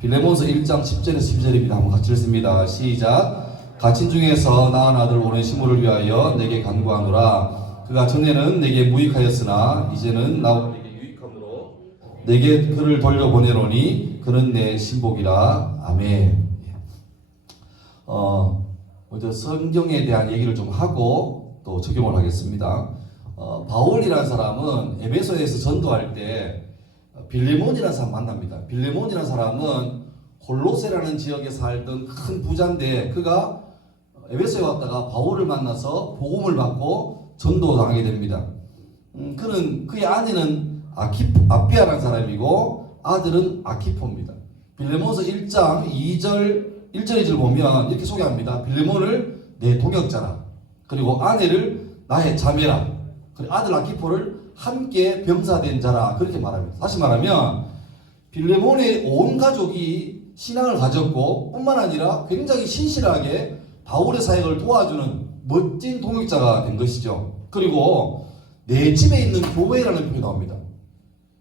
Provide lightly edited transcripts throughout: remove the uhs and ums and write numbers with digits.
빌레몬서 1장 10절에서 12절입니다. 한번 같이 읽습니다. 시작. 갇힌 중에서 낳은 아들 오네시모를 위하여 내게 간구하노라. 그가 전에는 내게 무익하였으나 이제는 나와 내게 유익함으로 내게 그를 돌려보내노니 그는 내 신복이라. 아멘. 먼저 성경에 대한 얘기를 좀 하고 또 적용을 하겠습니다. 바울이라는 사람은 에베소에서 전도할 때 빌레몬이라는 사람 만납니다. 빌레몬이라는 사람은 골로세라는 지역에 살던 큰 부자인데 그가 에베소에 왔다가 바울을 만나서 복음을 받고 전도당하게 됩니다. 그의 아내는 아비아라는 사람이고 아들은 아키포입니다. 빌레몬서 1장 2절 1절 2절 보면 이렇게 소개합니다. 빌레몬을 내 동역자라, 그리고 아내를 나의 자매라, 그리고 아들 아키포를 함께 병사된 자라, 그렇게 말합니다. 다시 말하면 빌레몬의 온 가족이 신앙을 가졌고 뿐만 아니라 굉장히 신실하게 바울의 사역을 도와주는 멋진 동역자가 된 것이죠. 그리고 내 집에 있는 교회라는 표현이 나옵니다.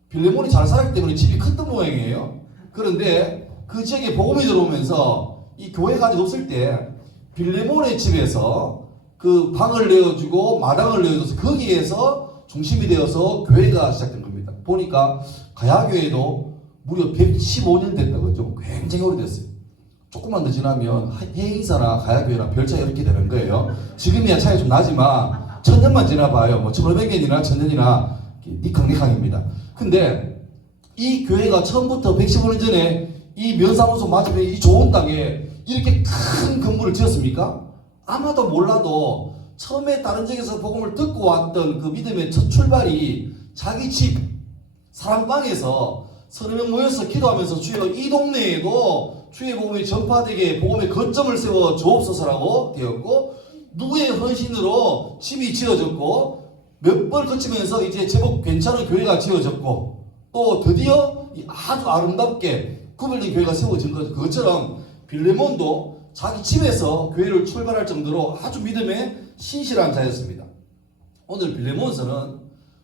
빌레몬이 잘 살았기 때문에 집이 컸던 모양이에요. 그런데 그 지역에 복음이 들어오면서 이 교회가 아직 없을 때 빌레몬의 집에서 그 방을 내어주고 마당을 내어줘서 거기에서 중심이 되어서 교회가 시작된 겁니다. 보니까 가야교회도 무려 115년 됐다 그죠? 굉장히 오래됐어요. 조금만 더 지나면 해인사나 가야교회나 별 차이 이렇게 되는 거예요. 지금이야 차이 좀 나지만 1000년만 지나봐요. 뭐 1500년이나 1000년이나 니캉니캉입니다. 근데 이 교회가 처음부터 115년 전에 이 면사무소 맞은편에 이 좋은 땅에 이렇게 큰 건물을 지었습니까? 아마도 몰라도 처음에 다른 지역에서 복음을 듣고 왔던 그 믿음의 첫 출발이 자기 집 사랑방에서 서너 명 모여서 기도하면서 주여 이 동네에도 주의 복음이 전파되게 복음의 거점을 세워 주옵소서라고 되었고, 누구의 헌신으로 집이 지어졌고 몇 번 거치면서 이제 제법 괜찮은 교회가 지어졌고 또 드디어 아주 아름답게 구별된 교회가 세워진 것, 그것처럼 빌레몬도 자기 집에서 교회를 출발할 정도로 아주 믿음에 신실한 자였습니다. 오늘 빌레몬서는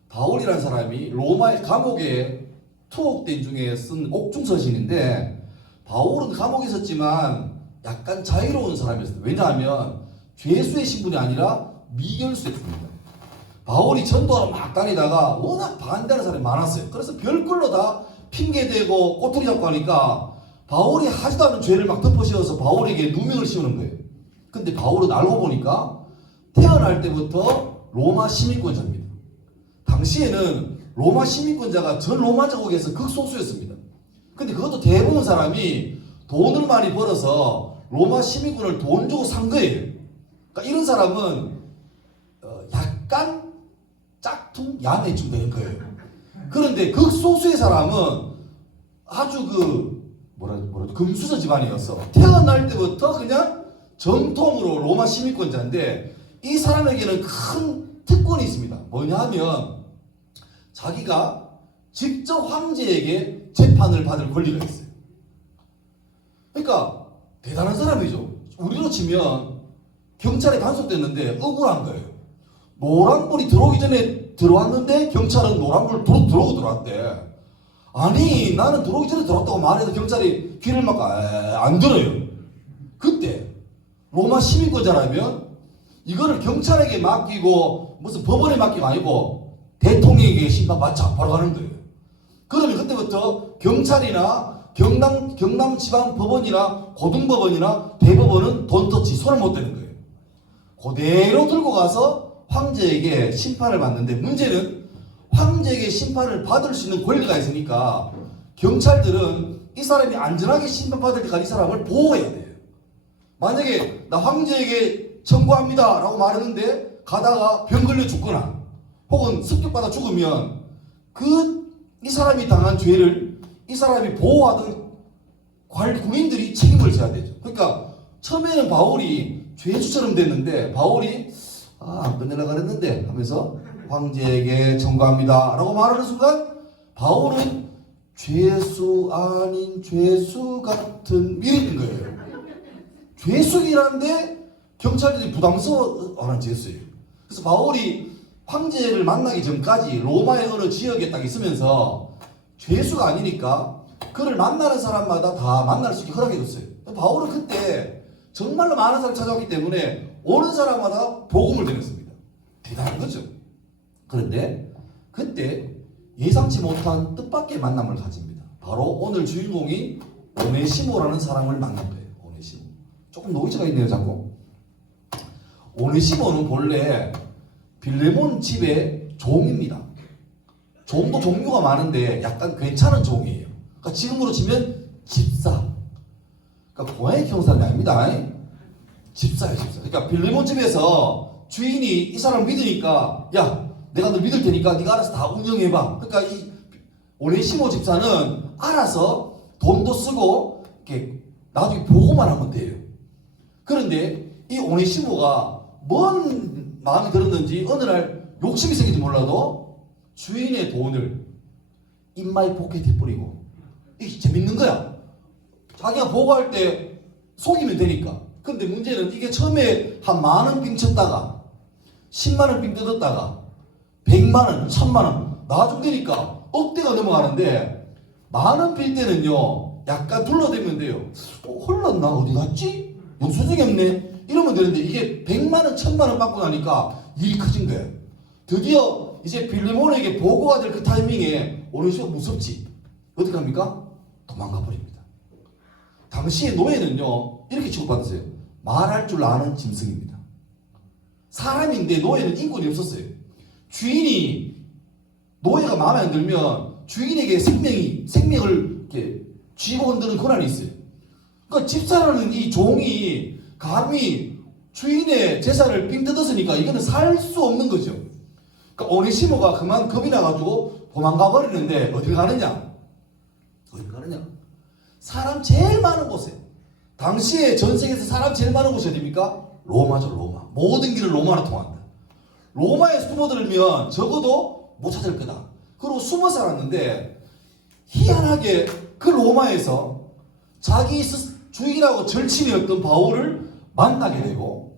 바울이라는 사람이 로마의 감옥에 투옥된 중에 쓴 옥중서신인데, 바울은 감옥에 있었지만 약간 자유로운 사람이었어요. 왜냐하면 죄수의 신분이 아니라 미결수였습니다. 바울이 전도하러 막 다니다가 워낙 반대하는 사람이 많았어요. 그래서 별걸로 다 핑계대고 꼬투리 잡고 하니까 바울이 하지도 않은 죄를 막 덮어씌워서 바울에게 누명을 씌우는 거예요. 근데 바울은 알고 보니까 태어날 때부터 로마 시민권자입니다. 당시에는 로마 시민권자가 전 로마 제국에서 극소수였습니다. 근데 그것도 대부분 사람이 돈을 많이 벌어서 로마 시민권을 돈 주고 산 거예요. 그러니까 이런 사람은 약간 짝퉁 야매쯤 되는 거예요. 그런데 극소수의 사람은 아주 금수저 집안이었어. 태어날 때부터 그냥 전통으로 로마 시민권자인데, 이 사람에게는 큰 특권이 있습니다. 뭐냐 하면 자기가 직접 황제에게 재판을 받을 권리가 있어요. 그러니까 대단한 사람이죠. 우리로 치면 경찰에 단속됐는데 억울한 거예요. 노란불이 들어오기 전에 들어왔는데 경찰은 노란불 들어오고 들어왔대. 아니 나는 들어오기 전에 들어왔다고 말해도 경찰이 귀를 막고 안 들어요. 그때 로마 시민권자라면 이거를 경찰에게 맡기고 무슨 법원에 맡기고 아니고 대통령에게 심판받자 바로 가는 거예요. 그러면 그때부터 경찰이나 경남지방법원이나 고등법원이나 대법원은 돈터치 손을 못 대는 거예요. 그대로 들고 가서 황제에게 심판을 받는데, 문제는 황제에게 심판을 받을 수 있는 권리가 있으니까 경찰들은 이 사람이 안전하게 심판받을 때까지 이 사람을 보호해야 돼요. 만약에 나 황제에게 청구합니다 라고 말했는데 가다가 병 걸려 죽거나 혹은 습격받아 죽으면 이 사람이 당한 죄를 이 사람이 보호하던 군인들이 책임을 져야 되죠. 그러니까 처음에는 바울이 죄수처럼 됐는데, 바울이 안 끝내려고 그랬는데 하면서 황제에게 청구합니다 라고 말하는 순간 바울은 죄수 아닌 죄수 같은 일이 있는 거예요. 죄수긴 한데 경찰들이 부담스러워하는 죄수예요. 그래서 바울이 황제를 만나기 전까지 로마의 어느 지역에 딱 있으면서 죄수가 아니니까 그를 만나는 사람마다 다 만날 수 있게 허락해줬어요. 바울은 그때 정말로 많은 사람이 찾아왔기 때문에 오는 사람마다 복음을 전했습니다. 대단한 거죠. 그런데 그때 예상치 못한 뜻밖의 만남을 가집니다. 바로 오늘 주인공이 오네시모라는 사람을 만난 거예요. 오네시모. 조금 노이즈가 있네요, 자꾸. 오네시모는 본래 빌레몬 집의 종입니다. 종도 종류가 많은데 약간 괜찮은 종이에요. 그러니까 지금으로 치면 집사. 그러니까 고양이 키우는 사람이 아닙니다. 집사예요, 집사. 그러니까 빌레몬 집에서 주인이 이 사람을 믿으니까, 야, 내가 너 믿을 테니까 네가 알아서 다 운영해봐. 그러니까 이 오네시모 집사는 알아서 돈도 쓰고 이렇게 나중에 보고만 하면 돼요. 그런데 이 오네시모가 뭔 마음이 들었는지 어느 날 욕심이 생긴지 몰라도 주인의 돈을 인마이 포켓에 뿌리고, 이게 재밌는 거야. 자기가 보고할 때 속이면 되니까. 근데 문제는 이게 처음에 한 10,000원 빙 쳤다가 10만원 빙 뜯었다가 100만원, 1000만원 나중 되니까 억대가 넘어가는데, 10,000원 빌 때는요 약간 둘러대면 돼요. 흘렀나? 어디 갔지? 영수증이 없네? 이러면 되는데, 이게 100만원, 1000만원 받고 나니까 일이 커진 거예요. 드디어 이제 빌레몬에게 보고가 될 그 타이밍에 오네시모가 무섭지. 어떻게 합니까? 도망가 버립니다. 당시의 노예는요 이렇게 취급받았어요. 말할 줄 아는 짐승입니다. 사람인데 노예는 인권이 없었어요. 주인이 노예가 마음에 안 들면 주인에게 생명을 이렇게 쥐고 흔드는 권한이 있어요. 그러니까 집사라는 이 종이 감히 주인의 재산을 삥 뜯었으니까 이거는 살 수 없는 거죠. 그러니까 오네시모가 그만 겁이 나가지고 도망가 버리는데 어딜 가느냐? 어딜 가느냐? 사람 제일 많은 곳에, 당시에 전 세계에서 사람 제일 많은 곳이 어디입니까? 로마죠, 로마. 모든 길을 로마로 통한다. 로마에 숨어들면 적어도 못 찾을 거다. 그리고 숨어 살았는데, 희한하게 그 로마에서 자기 주인하고 절친이었던 바울을 만나게 되고,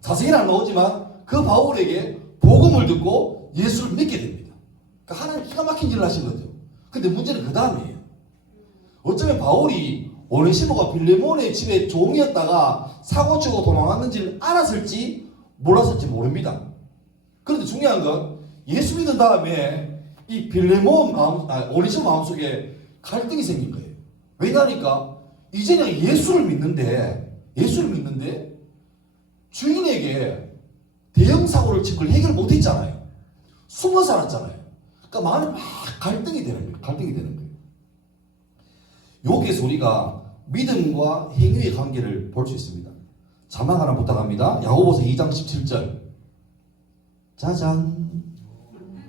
자세히는 안 나오지만 그 바울에게 복음을 듣고 예수를 믿게 됩니다. 그러니까 하나님 기가 막힌 일을 하신 거죠. 근데 문제는 그 다음이에요. 어쩌면 바울이 오네시모가 빌레몬의 집에 종이었다가 사고치고 도망갔는지를 알았을지 몰랐을지 모릅니다. 그런데 중요한 건 예수 믿은 다음에 이 오네시모 마음속에 갈등이 생긴 거예요. 왜냐니까 이제는 예수를 믿는데 주인에게 대형 사고를 친 걸 해결 못했잖아요. 숨어 살았잖아요. 그러니까 마음에 막 갈등이 되는 거예요. 여기에서 우리가 믿음과 행위의 관계를 볼 수 있습니다. 자막 하나 부탁합니다. 야고보서 2장 17절. 짜잔.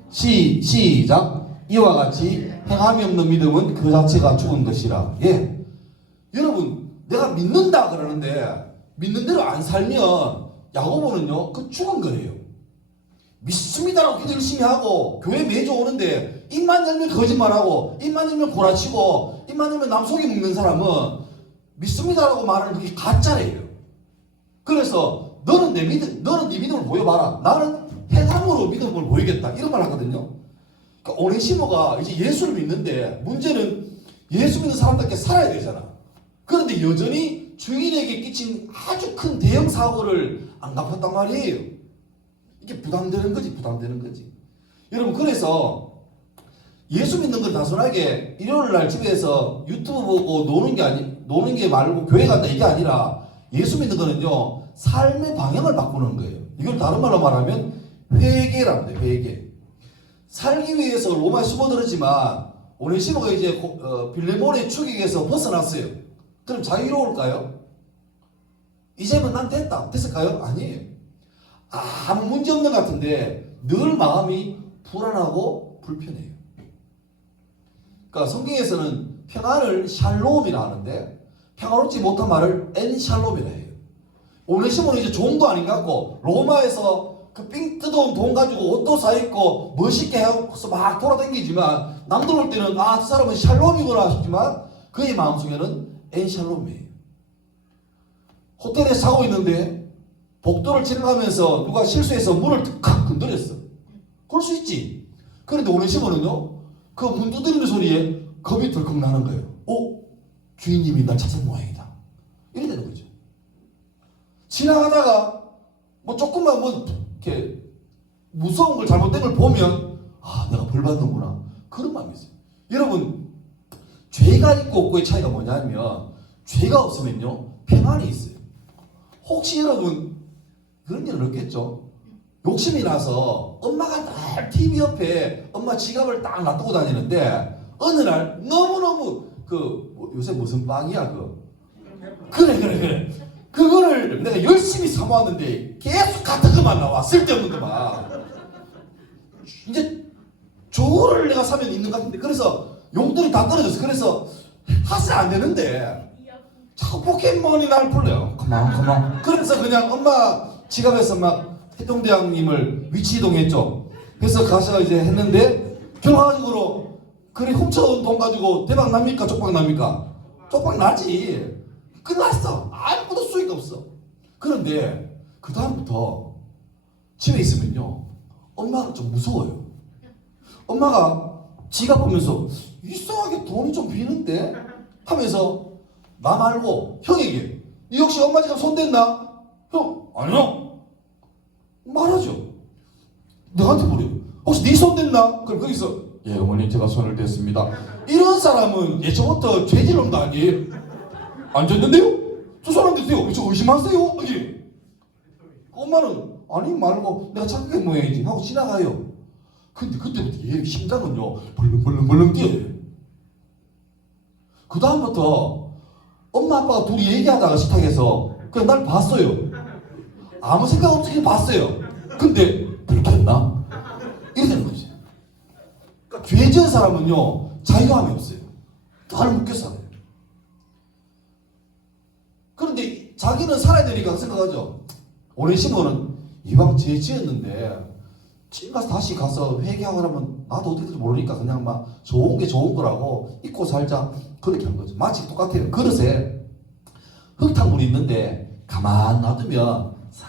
시작. 이와 같이 행함이 없는 믿음은 그 자체가 죽은 것이라. 예. 여러분, 내가 믿는다 그러는데 믿는 대로 안 살면 야고보는요 그 죽은 거예요. 믿습니다라고 기도 열심히 하고 교회 매주 오는데 입만 열면 거짓말하고 입만 열면 구라치고 입만 열면 남 속이 먹는 사람은 믿습니다라고 말하는 그게 가짜래요. 그래서 너는 네 믿음을 보여봐라. 나는 행함으로 믿음을 보이겠다. 이런 말 하거든요. 그러니까 오네시모가 이제 예수를 믿는데 문제는 예수 믿는 사람답게 살아야 되잖아. 그런데 여전히 주인에게 끼친 아주 큰 대형 사고를 안 갚았단 말이에요. 이게 부담되는 거지. 여러분, 그래서 예수 믿는 건 단순하게 일요일 날 집에서 유튜브 보고 노는 게 말고 교회 간다 이게 아니라, 예수 믿는 거는요 삶의 방향을 바꾸는 거예요. 이걸 다른 말로 말하면 회개랍니다. 회개. 살기 위해서 로마에 숨어들었지만 오네시모가 이제 빌레몬의 추격에서 벗어났어요. 그럼 자유로울까요? 이제는 난 됐을까요? 아니에요. 아무 문제 없는 것 같은데 늘 마음이 불안하고 불편해요. 그러니까 성경에서는 평안을 샬롬이라 하는데 평화롭지 못한 말을 엔샬롬이라 해요. 오네시모는 이제 종도 아닌 것 같고 로마에서 그 삥 뜯어온 돈 가지고 옷도 사입고 멋있게 해서 막 돌아다니지만 남들 올 때는 저 사람은 샬롬이구나 싶지만 그의 마음속에는 엔샬롬이에요. 호텔에 자고 있는데 복도를 지나가면서 누가 실수해서 문을 탁 건드렸어. 그럴 수 있지. 그런데 오네시모는요 그 문 두드리는 소리에 겁이 덜컥 나는 거예요. 주인님이 날 찾은 모양이다. 이래 되는 거죠. 지나가다가 뭐 조금만 뭐 이렇게 무서운 걸 잘못된 걸 보면 내가 벌 받는구나. 그런 마음이 있어요. 여러분, 죄가 있고 없고의 차이가 뭐냐면 죄가 없으면요 평안이 있어요. 혹시 여러분 그런 일은 없겠죠? 욕심이 나서 엄마가 늘 TV 옆에 엄마 지갑을 딱 놔두고 다니는데 어느 날 너무너무 요새 무슨 빵이야 그래 그거를 내가 열심히 사모았는데 계속 같은 것만 나와. 쓸데없는 것만. 이제 저거를 내가 사면 있는 것 같은데 그래서 용돈이 다 떨어졌어. 그래서 하세 안 되는데 자꾸 포켓몬이 날 불러요. 그만. 그래서 그냥 엄마 지갑에서 막 해동대왕님을 위치 이동했죠. 그래서 가서 이제 했는데 결과적으로 그래 훔쳐온 돈 가지고 대박 납니까? 쪽박 납니까? 쪽박 나지. 끝났어. 아무것도 수익 없어. 그런데 그 다음부터 집에 있으면요 엄마가 좀 무서워요. 엄마가 지갑 보면서 이상하게 돈이 좀 비는데 하면서 나 말고 형에게 니 혹시 엄마 지갑 손댔나? 형 아니요. 말하죠. 너한테 물어요. 혹시 네 손댔나? 그럼 거기서 예 어머니 제가 손을 댔습니다. 이런 사람은 예전부터 죄질놈도 아니에요. 안 졌는데요? 저 사람 됐어요. 저 의심하세요? 어디? 엄마는 아니 말고 내가 착각한 모양이지 하고 지나가요. 근데 그때부터 얘 심장은요 벌렁벌렁 뛰어요. 그 다음부터 엄마 아빠가 둘이 얘기하다가 식탁에서 그냥 날 봤어요. 아무 생각 없이 그냥 봤어요. 근데 들켰나? 이래 되는 거지. 그러니까 죄 지은 사람은요 자유함이 없어요. 나를 묶여 살아요. 그런데 자기는 살아야 되니까 생각하죠. 오네시모는 이왕 죄 지었는데 지금 가서 다시 가서 회개하고 하면 나도 어떻게 될지 모르니까 그냥 막 좋은 게 좋은 거라고 잊고 살자. 그렇게 한 거죠. 마치 똑같아요. 그릇에 흙탕물이 있는데 가만 놔두면 싹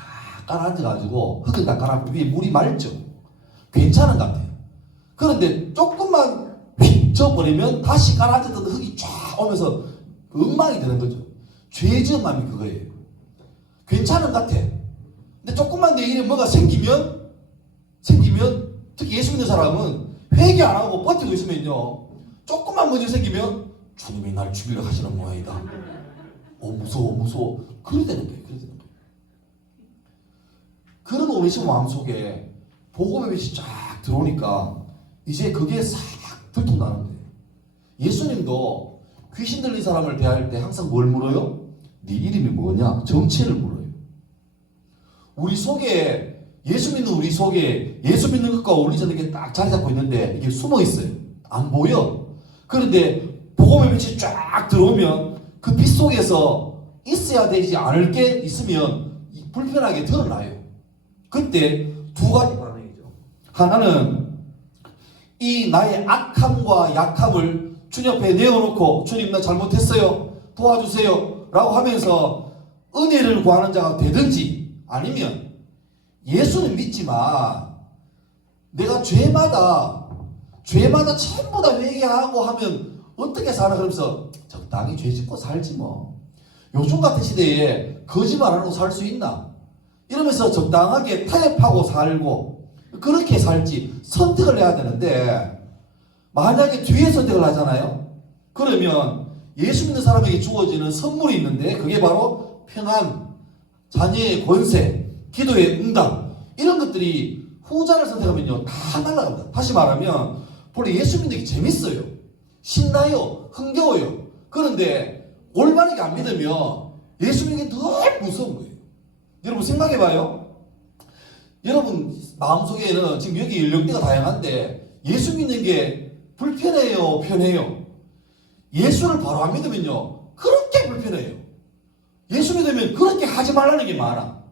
깔아앉아가지고 흙을 다 깔아놓고 위에 물이 맑죠. 괜찮은 것 같아요. 그런데 조금만 휙 져버리면 다시 깔아앉았던 흙이 쫙 오면서 엉망이 되는 거죠. 죄 지은 마음이 그거예요. 괜찮은 것 같아. 근데 조금만 내 일에 뭐가 생기면 특히 예수 믿는 사람은 회개 안 하고 버티고 있으면요 조금만 문제 생기면 주님이 날 죽이려 하시는 모양이다. 무서워. 그래 되는 거예요. 그런 오네시모 마음속에 복음의 빛이 쫙 들어오니까 이제 그게 싹 들통나는 거예요. 예수님도 귀신 들린 사람을 대할 때 항상 뭘 물어요? 네 이름이 뭐냐? 정체를 물어요. 우리 속에 예수 믿는 우리 속에 예수 믿는 것과 어울리지 않는 게 딱 자리 잡고 있는데 이게 숨어 있어요. 안 보여. 그런데 복음의 빛이 쫙 들어오면 그 빛 속에서 있어야 되지 않을 게 있으면 불편하게 드러나요. 그때 두 가지 반응이죠. 하나는 이 나의 악함과 약함을 주님 앞에 내어놓고 주님 나 잘못했어요. 도와주세요. 라고 하면서 은혜를 구하는 자가 되든지 아니면 예수는 믿지만 내가 죄마다 전부 다 회개하고 하면 어떻게 사나 그러면서 적당히 죄 짓고 살지 뭐. 요즘 같은 시대에 거짓말 안 하고 살 수 있나? 이러면서 적당하게 타협하고 살고 그렇게 살지 선택을 해야 되는데 만약에 뒤에 선택을 하잖아요. 그러면 예수 믿는 사람에게 주어지는 선물이 있는데 그게 바로 평안, 자녀의 권세, 기도의 응답 이런 것들이 후자를 선택하면요 다 날아갑니다. 다시 말하면 원래 예수 믿는 게 재밌어요. 신나요. 흥겨워요. 그런데 올바르게 안 믿으면 예수 믿는 게 늘 무서운 거예요. 여러분 생각해봐요. 여러분 마음속에는 지금 여기 연령대가 다양한데 예수 믿는 게 불편해요? 편해요? 예수를 바로 안 믿으면요 그렇게 불편해요. 예수 믿으면 그렇게 하지 말라는 게 많아.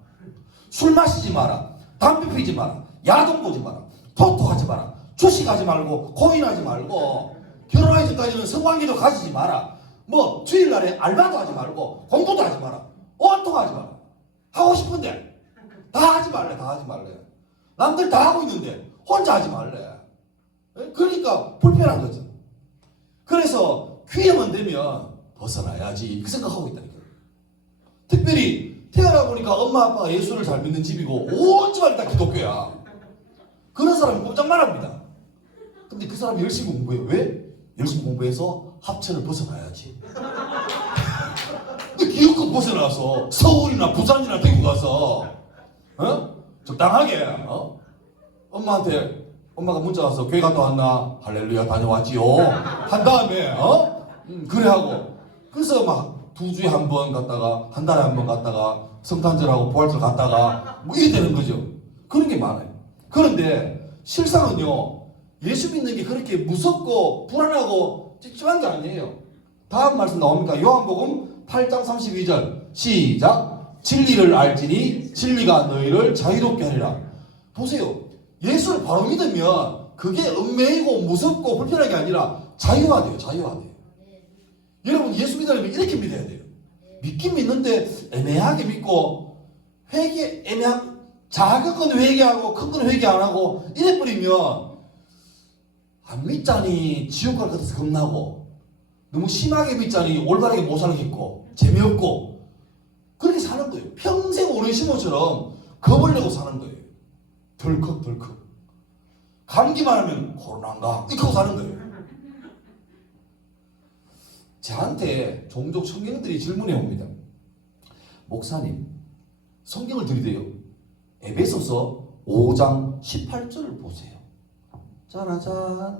술 마시지 마라. 담배 피지 마라. 야동 보지 마라. 토토하지 마라. 주식하지 말고 코인하지 말고 결혼하기 전까지는 성관계도 가지지 마라. 뭐 주일날에 알바도 하지 말고 공부도 하지 마라. 온통하지 마라. 하고 싶은데 다 하지 말래. 남들 다 하고 있는데 혼자 하지 말래. 그러니까 불편한 거죠. 그래서 귀에만 되면 벗어나야지 그 생각하고 있다니까. 특별히 태어나 보니까 엄마 아빠가 예수를 잘 믿는 집이고 온 집안이 다 기독교야. 그런 사람이 꼼짝 말합니다. 근데 그 사람이 열심히 공부해. 왜? 열심히 공부해서 합천을 벗어나야지. 근데 기어코 벗어나서 서울이나 부산이나 대구 가서 적당하게 엄마한테 엄마가 문자 와서 교회 갔다 왔나? 할렐루야 다녀왔지요. 한 다음에 그래 하고 그래서 막 2주에 한 번 갔다가 한 달에 한 번 갔다가 성탄절하고 부활절 갔다가 뭐 이래 되는 거죠. 그런 게 많아요. 그런데 실상은요 예수 믿는 게 그렇게 무섭고 불안하고 찝찝한 게 아니에요. 다음 말씀 나옵니까? 요한복음 8장 32절 시작. 진리를 알지니 진리가 너희를 자유롭게 하리라. 보세요. 예수를 바로 믿으면 그게 얽매이고 무섭고 불편한 게 아니라 자유화돼요. 자유화돼요. 여러분 예수 믿으려면 이렇게 믿어야 돼요. 믿긴 믿는데 애매하게 믿고 애매한 작은 건 회개하고 큰 건 회개 안 하고 이래 버리면 안 믿자니 지옥 갈 것 같아서 겁나고 너무 심하게 믿자니 올바르게 못 살겠고 재미없고 그렇게 사는 거예요. 평생 오랜 심호처럼 겁을 내고 사는 거예요. 덜컥덜컥 감기만 하면 코로나인가 이렇게 하고 사는 거예요. 저한테 종종 청년들이 질문해 옵니다. 목사님 성경을 들이대요. 에베소서 5장 18절을 보세요. 짜라잔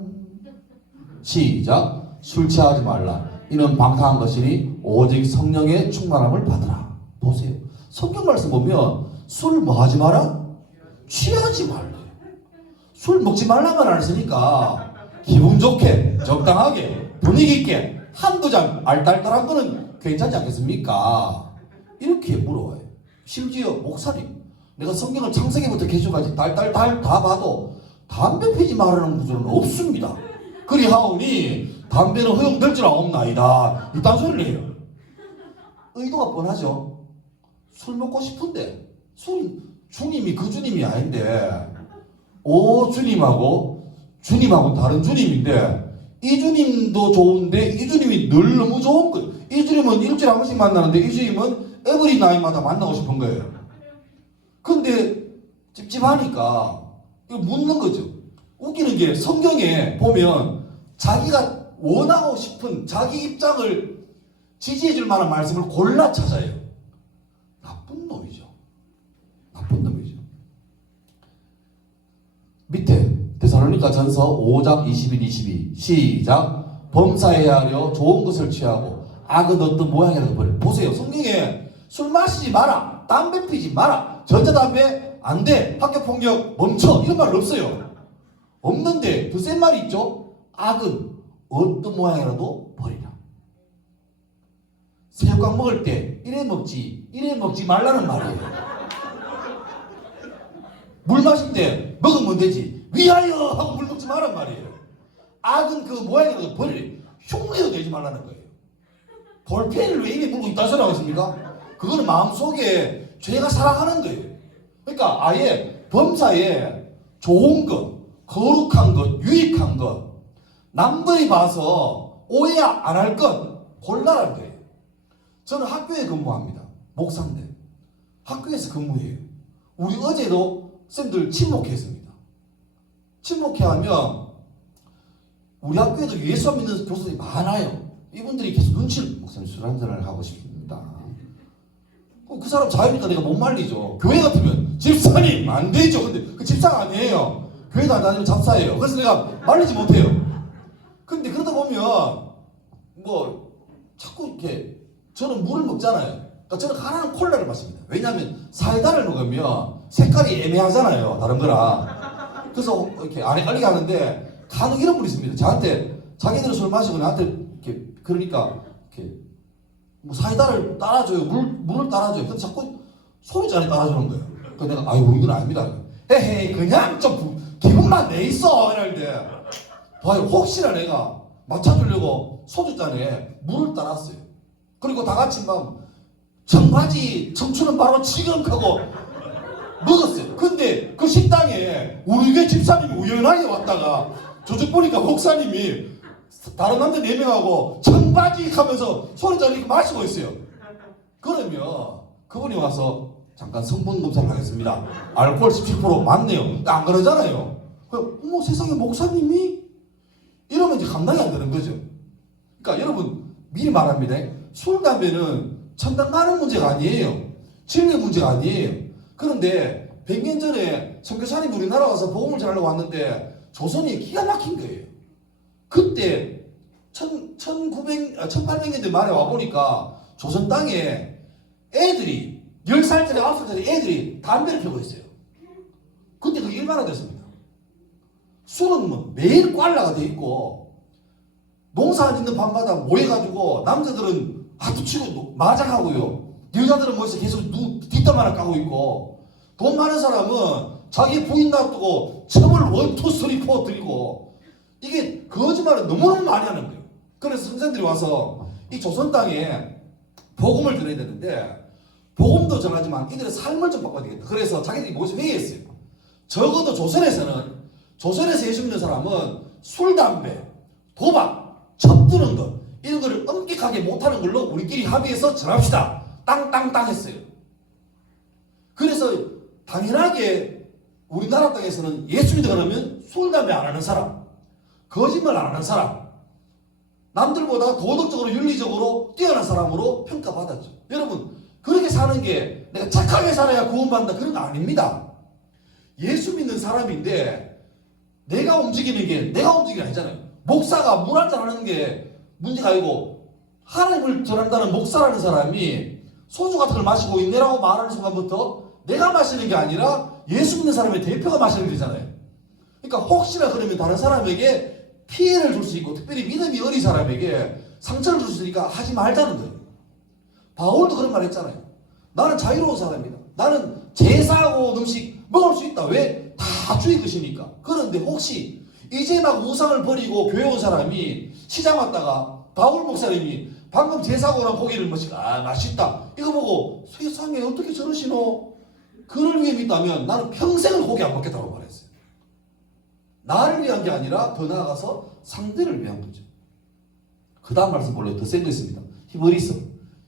시작. 술 취하지 말라. 이는 방탕한 것이니 오직 성령의 충만함을 받으라. 보세요. 성경 말씀 보면 술 뭐 하지 마라? 취하지 말래. 술 먹지 말라만 안 했으니까 기분 좋게 적당하게 분위기 있게 한두 잔 알딸딸한 거는 괜찮지 않겠습니까? 이렇게 물어봐요. 심지어 목사님 내가 성경을 창세기부터 계속까지 딸딸딸 다 봐도 담배 피지 말라는 구절은 없습니다. 그리하오니 담배는 허용될 줄 없나이다. 이딴 소리를 해요. 의도가 뻔하죠. 술 먹고 싶은데 술 주님이 그 주님이 아닌데 오 주님하고 다른 주님인데 이 주님도 좋은데 이 주님이 늘 너무 좋은 거예요. 이 주님은 일주일에 한 번씩 만나는데 이 주님은 에브리 나이마다 만나고 싶은 거예요. 근데 찝찝하니까 이거 묻는 거죠. 웃기는 게 성경에 보면 자기가 원하고 싶은 자기 입장을 지지해줄 만한 말씀을 골라 찾아요. 나쁜 놈이죠. 나쁜 놈이죠. 밑에 데살로니가 전서 5장 21, 22 시작. 범사해야 하려 좋은 것을 취하고 악은 어떤 모양이라도 버려. 보세요. 성경에 술 마시지 마라. 담배 피지 마라. 전자담배 안 돼. 학교폭력 멈춰. 이런 말 없어요. 없는데 더 센 말이 있죠. 악은 어떤 모양이라도 버리라. 새우깡 먹을 때 이래 먹지 말라는 말이에요. 물 마실 때 먹으면 되지 위하여 하고 물 먹지 말란 말이에요. 악은 그 모양이라도 버리래. 흉내도 내지 말라는 거예요. 볼펜을 왜 입에 물고 있다 소리 하겠습니까? 그거는 마음속에 죄가 살아가는 거예요. 그러니까 아예 범사에 좋은 것, 거룩한 것, 유익한 것, 남들이 봐서 오해 안 할 것 골라라는 거예요. 저는 학교에 근무합니다. 목사인데 학교에서 근무해요. 우리 어제도 쌤들 친목회했습니다. 친목회하면 우리 학교에도 예수 믿는 교수들이 많아요. 이분들이 계속 눈치를 목사님 술 한잔을 하고 싶습니다. 그 사람 자유니까 내가 못 말리죠. 교회 같으면 집사님 안 되죠. 근데 그 집사가 아니에요. 교회도 안 다니면 잡사예요. 그래서 내가 말리지 못해요. 근데 그러다 보면 뭐 자꾸 이렇게 저는 물을 먹잖아요. 그러니까 저는 가난한 콜라를 마십니다. 왜냐하면 사이다를 먹으면 색깔이 애매하잖아요. 다른 거랑. 그래서 이렇게 안에 깔리게 하는데 간혹 이런 분이 있습니다. 저한테 자기들은 술 마시고 나한테 이렇게 그러니까 이렇게 뭐 사이다를 따라줘요. 물을 따라줘요. 근데 자꾸 소주잔에 따라주는 거예요. 그래서 내가 아이고 이건 아닙니다. 헤헤 그냥 좀 기분만 내 있어 이러는데 봐요. 혹시나 내가 맞춰주려고 소주잔에 물을 따랐어요. 그리고 다 같이 막 청바지 청춘은 바로 지금 하고 먹었어요. 근데 그 식당에 우리 교회 집사님이 우연하게 왔다가 저쪽 보니까 목사님이 다른 남자 4명하고 청바지 하면서 소리 지르고 마시고 있어요. 그러면 그분이 와서 잠깐 성분 검사를 하겠습니다. 알코올 17% 맞네요. 안 그러잖아요. 어머 세상에 목사님이? 이러면 이제 감당이 안 되는 거죠. 그러니까 여러분 미리 말합니다. 술, 담배는 천당 가는 문제가 아니에요. 진리 문제가 아니에요. 그런데 100년 전에 선교사님 우리나라 와서 복음을 전하려고 왔는데 조선이 기가 막힌 거예요. 그때 1800년대 말에 와보니까 조선 땅에 애들이 10살짜리 9살짜리 애들이 담배를 피우고 있어요. 그때 그게 일반화됐습니다. 술은 뭐 매일 꽐라가 돼 있고 농사 안 짓는 밤마다 모여가지고 남자들은 하투치고 마장하고요. 여자들은 뭐해서 계속 뒷담화를 까고 있고 돈 많은 사람은 자기 부인 놔두고 첨을 1, 2, 3, 4 들이고 이게 거짓말을 너무너무 많이 하는 거예요. 그래서 선생들이 와서 이 조선 땅에 복음을 전해야 되는데 복음도 전하지만 이들의 삶을 좀 바꿔야 되겠다. 그래서 자기들이 모여서 회의했어요. 적어도 조선에서 예수 믿는 사람은 술, 담배, 도박, 첩드는 것 이런 거를 엄격하게 못하는 걸로 우리끼리 합의해서 전합시다. 땅땅땅 했어요. 그래서 당연하게 우리나라 땅에서는 예수 믿어 그러면 술, 담배 안 하는 사람, 거짓말 안 하는 사람, 남들보다 도덕적으로 윤리적으로 뛰어난 사람으로 평가받았죠. 여러분 그렇게 사는 게 내가 착하게 살아야 구원받는다 그런 거 아닙니다. 예수 믿는 사람인데 내가 움직이는 게 아니잖아요. 목사가 물 한잔 하는 게 문제가 아니고 하나님을 전한다는 목사라는 사람이 소주 같은 걸 마시고 있네라고 말하는 순간부터 내가 마시는 게 아니라 예수 믿는 사람의 대표가 마시는 거잖아요. 그러니까 혹시나 그러면 다른 사람에게 피해를 줄 수 있고 특별히 믿음이 어린 사람에게 상처를 줄 수 있으니까 하지 말자는 거예요. 바울도 그런 말 했잖아요. 나는 자유로운 사람이다. 나는 제사하고 음식 먹을 수 있다. 왜? 다 주의 것이니까. 그런데 혹시 이제 막 우상을 버리고 교회 온 사람이 시장 왔다가 바울 목사님이 방금 제사하고 난 고기를 먹으니까 맛있다. 이거 보고 세상에 어떻게 저러시노? 그를 위해 믿다면 나는 평생을 고기 안 먹겠다고 말했어요. 나를 위한 게 아니라 더 나아가서 상대를 위한 거죠. 그 다음 말씀 볼래요? 더 센 거 있습니다. 히브리서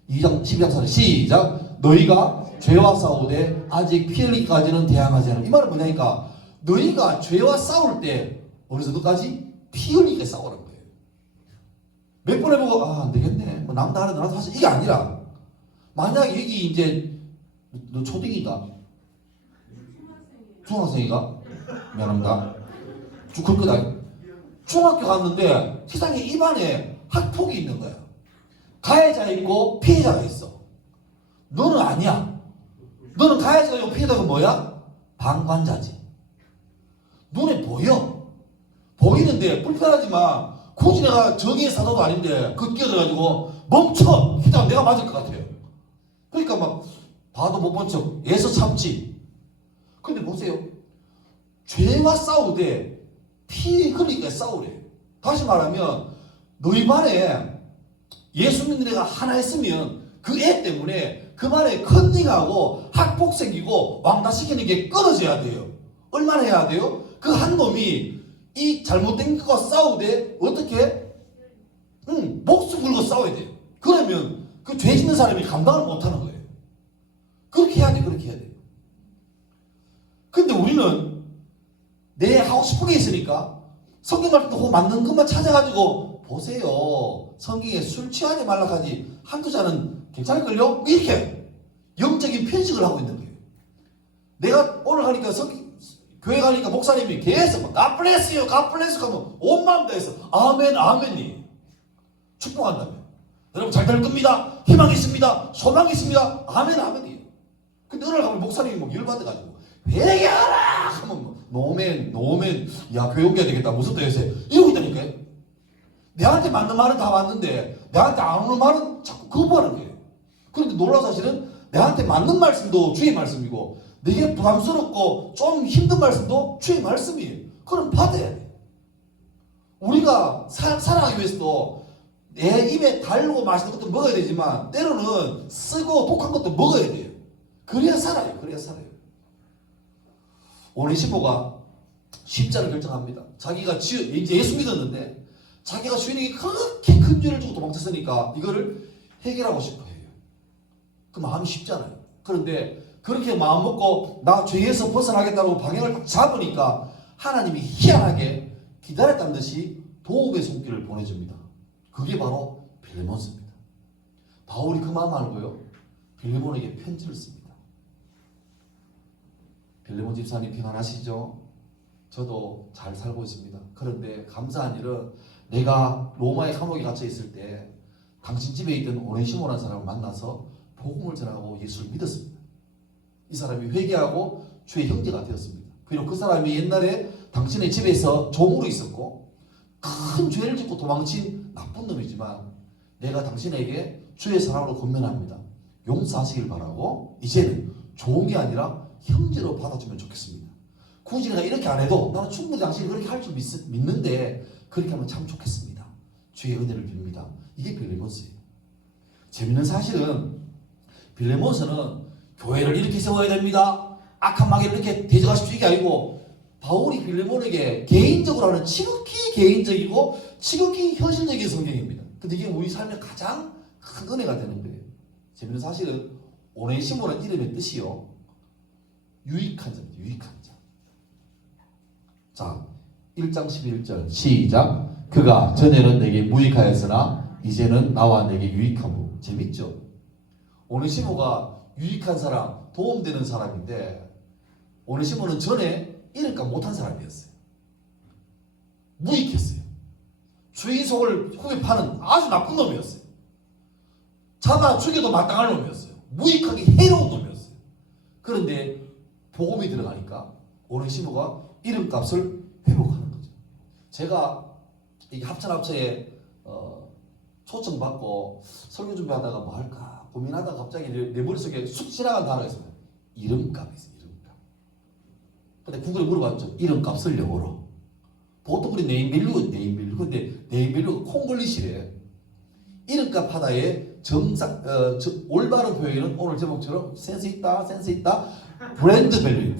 2장 12장 4절 시작. 너희가 죄와 싸우되 아직 피 흘리기까지는 대항하지 않아. 이 말은 뭐냐니까 너희가 죄와 싸울 때 어느 정도까지 피 흘리게 싸우는 거예요. 몇 번 해보고 안 되겠네. 뭐 남도 하는데 나도 하지. 이게 아니라 만약에 여기 이제 너 초딩이가 중학생이가 미안합니다. 그럴 거다. 중학교 갔는데 세상에 입안에 학폭이 있는 거야. 가해자 있고 피해자가 있어. 너는 아니야. 너는 가해자가 있고 피해자가 뭐야? 방관자지. 눈에 보여. 보이는데 불편하지만 굳이 내가 정의의 사도도 아닌데 그 끼어들어가지고 멈춰! 했다가 내가 맞을 것 같아요. 그러니까 막 봐도 못 본 척 애써 참지. 근데 보세요. 죄와 싸우되 피 흘리게 싸우래. 다시 말하면 너희 반에 예수 믿는 애가 하나 있으면 그 애 때문에 그 반에 컨닝하고 학폭 생기고 왕따시키는 게 끊어져야 돼요. 얼마나 해야 돼요? 그 한 놈이 이 잘못된 것과 싸우되 어떻게? 목숨 걸고 싸워야 돼요. 그러면 그 죄 짓는 사람이 감당을 못하는 거예요. 그렇게 해야 돼. 그렇게 해야 돼. 근데 우리는 내 하고 싶은 게 있으니까 성경 말씀도 맞는 것만 찾아가지고 보세요. 성경에 술 취하지 말라 하지 한두 잔은 괜찮을걸요? 이렇게 영적인 편식을 하고 있는 거예요. 내가 오늘 하니까 교회 가니까 목사님이 계속 God bless you, God bless you 하면 온 마음 다해서 아멘, 아멘이 축복한다며. 여러분 잘 될 겁니다. 희망이 있습니다. 소망이 있습니다. 아멘, 아멘이에요. 근데 어느 날 가면 목사님이 뭐 열받아가지고 회개하라! 하면 노멘, 야 교회 옮겨야 되겠다. 무슨 또 요새 이러고 있다니까요. 내한테 맞는 말은 다 맞는데 내한테 안 오는 말은 자꾸 거부하는 거예요. 그런데 놀라운 사실은 내한테 맞는 말씀도 주의 말씀이고 내게 부담스럽고 좀 힘든 말씀도 주의 말씀이에요. 그럼 받아야 돼. 우리가 살아가기 위해서도 내 입에 달고 맛있는 것도 먹어야 되지만 때로는 쓰고 독한 것도 먹어야 돼요. 그래야 살아요. 그래야 살아요. 오네시모가 십자를 결정합니다. 자기가 이제 예수 믿었는데 자기가 주인에게 그렇게 큰 죄를 주고 도망쳤으니까 이거를 해결하고 싶어 해요. 그 마음이 쉽잖아요. 그런데 그렇게 마음 먹고 나 죄에서 벗어나겠다고 방향을 딱 잡으니까 하나님이 희한하게 기다렸다는 듯이 도움의 손길을 보내줍니다. 그게 바로 빌레몬입니다. 바울이 그 마음 알고요, 빌레몬에게 편지를 씁니다. 빌레몬 집사님 평안하시죠? 저도 잘 살고 있습니다. 그런데 감사한 일은 내가 로마의 감옥에 갇혀 있을 때 당신 집에 있던 오네시모라는 사람을 만나서 복음을 전하고 예수를 믿었습니다. 이 사람이 회개하고 주의 형제가 되었습니다. 그리고 그 사람이 옛날에 당신의 집에서 종으로 있었고 큰 죄를 짓고 도망친 나쁜 놈이지만 내가 당신에게 주의 사랑으로 권면합니다. 용서하시길 바라고 이제는 종이 아니라 형제로 받아주면 좋겠습니다. 굳이 내가 이렇게 안 해도 나는 충분히 당신이 그렇게 할 줄 믿는데 그렇게 하면 참 좋겠습니다. 주의 은혜를 빕니다. 이게 빌레몬스예요. 재밌는 사실은 빌레몬스는 교회를 이렇게 세워야 됩니다. 악한 마귀를 이렇게 대적하십시오. 이게 아니고 바울이 빌레몬에게 개인적으로 하는 지극히 개인적이고 지극히 현실적인 성경입니다. 근데 이게 우리 삶에 가장 큰 은혜가 되는 거예요. 재밌는 사실은 오네시모라는 이름의 뜻이요, 유익한 자입니다. 유익한 자. 자, 1장 11절 시작. 그가 전에는 내게 무익하였으나 이제는 나와 내게 유익하고. 재밌죠? 오네시모가 유익한 사람, 도움되는 사람인데 오네시모는 전에 이름값 못한 사람이었어요. 무익했어요. 주인 속을 후에 파는 아주 나쁜 놈이었어요. 잡아 죽여도 마땅할 놈이었어요. 무익하게 해로운 놈이었어요. 그런데 복음이 들어가니까 오네시모가 이름값을 회복하는 거죠. 제가 이 합천합체에 초청받고 설교 준비하다가 뭐 할까 고민하다가 갑자기 내 머릿속에 쑥 지나간 단어가 있습니다. 이름값이 있어요. 이름값. 근데 구글에 물어봤죠. 이름값을 영어로. 보통 우리 네임밸류. 근데 네임밸류가 콩글리시래. 이름값 하나의 올바른 표현은 오늘 제목처럼 센스 있다. 브랜드 밸류.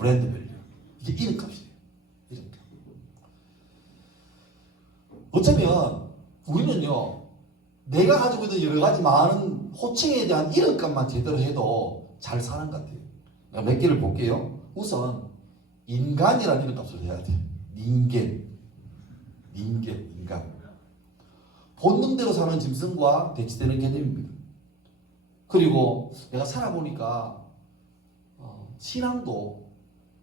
이게 이름값이에요. 이름값. 어쩌면 우리는요, 내가 가지고 있는 여러 가지 많은 호칭에 대한 이름값만 제대로 해도 잘 사는 것 같아요. 몇 개를 볼게요. 우선 인간이라는 이름값을 해야 돼요. 인간. 본능대로 사는 짐승과 대치되는 개념입니다. 그리고 내가 살아보니까 신앙도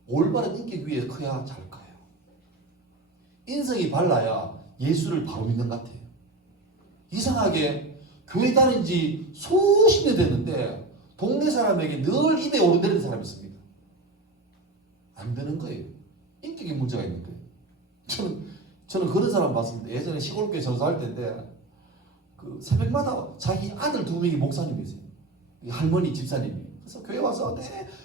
올바른 인격 위에 커야 잘 커요. 인성이 발라야 예수를 바로 믿는 것 같아요. 이상하게 교회 다닌 지 수십 년 됐는데 동네 사람에게 늘 입에 오르내리는 사람이 있습니다. 안 되는 거예요. 인격에 문제가 있는 거예요. 저는 그런 사람 봤습니다. 예전에 시골교회 전도할 때인데 그 새벽마다 자기 아들 2명이 목사님이세요. 할머니 집사님이. 그래서 교회 와서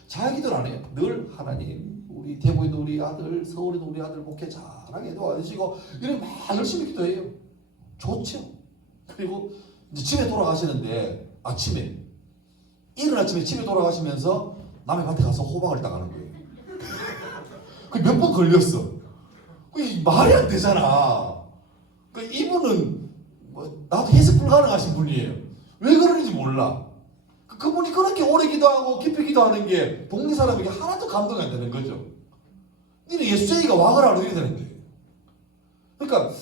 자기 기도를 안 해요. 늘 하나님, 우리 대구에도 우리 아들, 서울에도 우리 아들 목회 잘하게 도와주시고 이런 막 열심히 기도해요. 좋죠. 그리고 이제 집에 돌아가시는데 이른 아침에 집에 돌아가시면서 남의 밭에 가서 호박을 따가는 거예요. 그 몇 번 걸렸어. 그게 말이 안 되잖아. 그 이분은 나도 해석 불가능하신 분이에요. 왜 그러는지 몰라. 그분이 그렇게 오래 기도하고 깊이 기도하는 게 동네 사람에게 하나도 감동이 안 되는 거죠. 니는 예수쟁이가 왕을 하러 이렇게 되는 거예요. 그러니까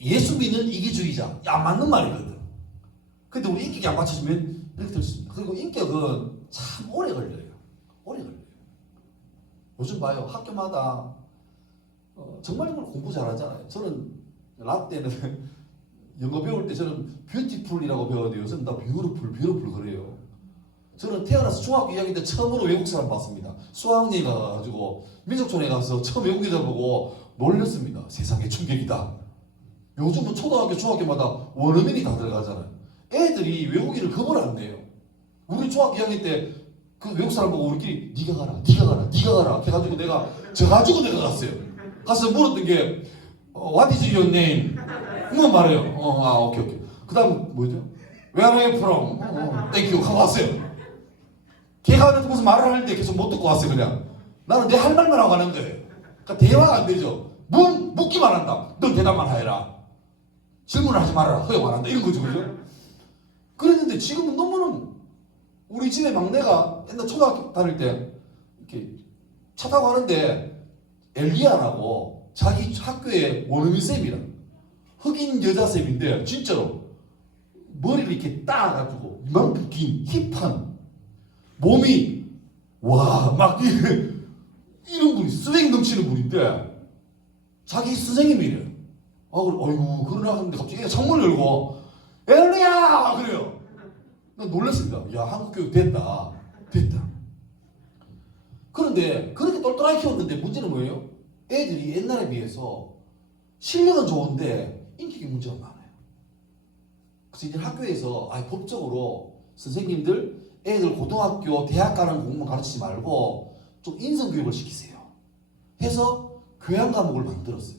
예수 믿는 이기주의자, 안 맞는 말이거든. 근데 우리 인격이 안 맞춰지면 이렇게 될 수 있습니다. 그리고 인격은 참 오래 걸려요. 요즘 봐요. 학교마다 정말 공부 잘하잖아요. 저는 라떼는 영어 배울 때 저는 뷰티풀이라고 배웠는데 요즘 다 뷰티풀 그래요. 저는 태어나서 중학교 2학년 때 처음으로 외국 사람 봤습니다. 수학여행 가가지고 민속촌에 가서 처음 외국 여자 보고 놀랐습니다. 세상에 충격이다. 요즘은 초등학교, 중학교마다 원어민이 다 들어가잖아요. 애들이 외국인을 겁을 안 내요. 우리 중학교 2학년 때 그 외국 사람 보고 우리끼리 네가 가라 해가지고 내가 갔어요. 가서 물었던 게 What is your name? 그만 말해요. 오케이. 그 다음 뭐죠? Where are you from? Thank you. 하고 왔어요. 걔가 무슨 말을 하는데 계속 못 듣고 왔어요. 그냥 나는 내 할 말만 하고 가는 거예요. 그러니까 대화가 안 되죠. 묻기만 한다. 넌 대답만 해라. 질문을 하지 말아라. 허용 안 한다. 이런 거죠. 그죠? 그랬는데 지금은 너무는 우리 집에 막내가 옛날 초등학교 다닐 때 이렇게 차 타고 가는데 엘리아라고 자기 학교의 원어민 쌤이랑 흑인 여자 쌤인데 진짜로 머리를 이렇게 따가지고 이만큼 긴 힙한 몸이 와 막 이런 분이 스웩 넘치는 분인데 자기 선생님이래. 아 그래 어이구 그러나 하는데 갑자기 창문을 열고 엘리야 그래요. 난 놀랐습니다. 야 한국 교육 됐다. 그런데 그렇게 똘똘하게 키웠는데 문제는 뭐예요? 애들이 옛날에 비해서 실력은 좋은데 인격이 문제가 많아요. 그래서 이제 학교에서 법적으로 선생님들 애들 고등학교, 대학 가는 공부만 가르치지 말고 좀 인성교육을 시키세요. 해서 교양 과목을 만들었어요.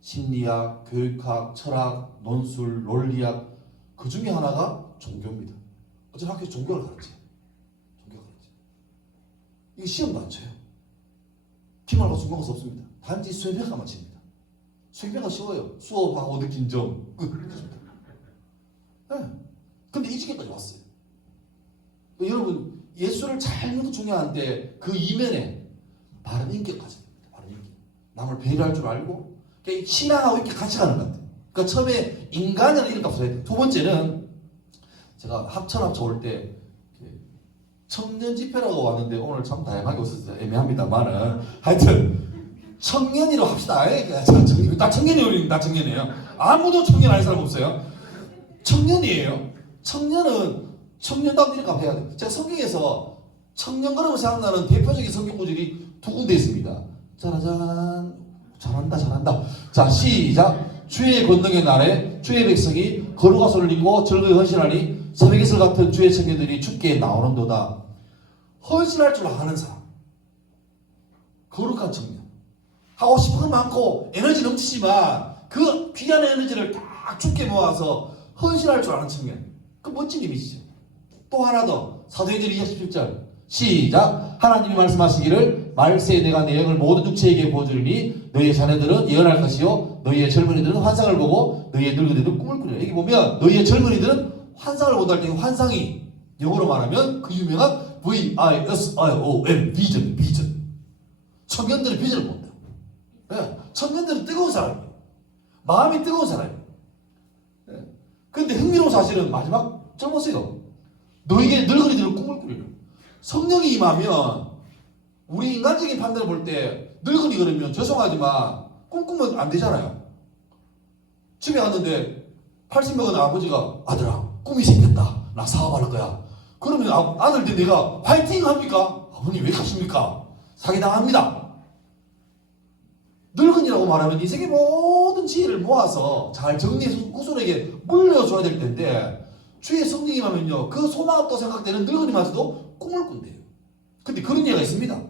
심리학, 교육학, 철학, 논술, 논리학 그 중에 하나가 종교입니다. 어쨌든 학교에서 종교를 가르쳐요. 이게 시험도 안 쳐요. 기말고 중간고사 없습니다. 단지 수행평가만 칩니다. 수행평가 쉬워요. 수업하고 느낀 점 끝. 네. 근데 이 지경까지 왔어요. 여러분 예수를 잘 믿는 것도 중요한데 그 이면에 바른 인격까지 됩니다. 바른 인격. 남을 배려할 줄 알고 그러니까 신앙하고 이렇게 같이 가는 것 같아요. 그러니까 처음에 인간이라는 이름 값을 해야 돼요. 두 번째는 제가 합천합쳐 올 때 청년 집회라고 왔는데 오늘 참 다양하게 오셔서 애매합니다만은 하여튼 청년이라고 합시다. 나 청년이에요. 나 청년이에요. 아무도 청년 아닌 사람 없어요. 청년이에요. 청년은 청년답게 이렇게 해야 돼요. 제가 성경에서 청년 그러면 생각나는 대표적인 성경 구절이 두 군데 있습니다. 짜라잔 잘한다. 자 시작. 주의 권능의 날에 주의 백성이 거룩한 소리를 입고 즐거이 헌신하니 새벽이슬 같은 주의 청년들이 주께 나오는도다. 헌신할 줄 아는 사람. 거룩한 청년. 하고 싶은 건 많고 에너지 넘치지만 그 귀한 에너지를 딱 주께 모아서 헌신할 줄 아는 청년. 그 멋진 이미지죠. 또 하나 더. 사도행전 2장 17절. 시작. 하나님이 말씀하시기를 말세에 내가 내 영을 모든 육체에게 부어주리니 너희의 자녀들은 예언할 것이요 너희의 젊은이들은 환상을 보고 너희의 늙은이들은 꿈을 꾸리라. 여기 보면 너희의 젊은이들은 환상을 본다 할 때 환상이 영어로 말하면 그 유명한 V-I-S-I-O-N 비전. 청년들은 비전을 본다. 네. 청년들은 뜨거운 사람이에요. 마음이 뜨거운 사람이에요. 네. 그런데 흥미로운 사실은 마지막 절 보세요. 너희의 늙은이들은 꿈을 꾸리라. 성령이 임하면 우리 인간적인 판단을 볼 때 늙은이 그러면 죄송하지만 꿈꾸면 안 되잖아요. 집에 갔는데 80 먹은 아버지가 아들아 꿈이 생겼다. 나 사업할 거야. 그러면 아들들 내가 파이팅 합니까? 아버님 왜 가십니까? 사기당합니다. 늙은이라고 말하면 인생의 모든 지혜를 모아서 잘 정리해서 후손에게 물려줘야 될 텐데 주의 성령이 임하면요 그 소망 없다고 생각되는 늙은이마저도 꿈을 꾼대요. 근데 그런 예가 있습니다.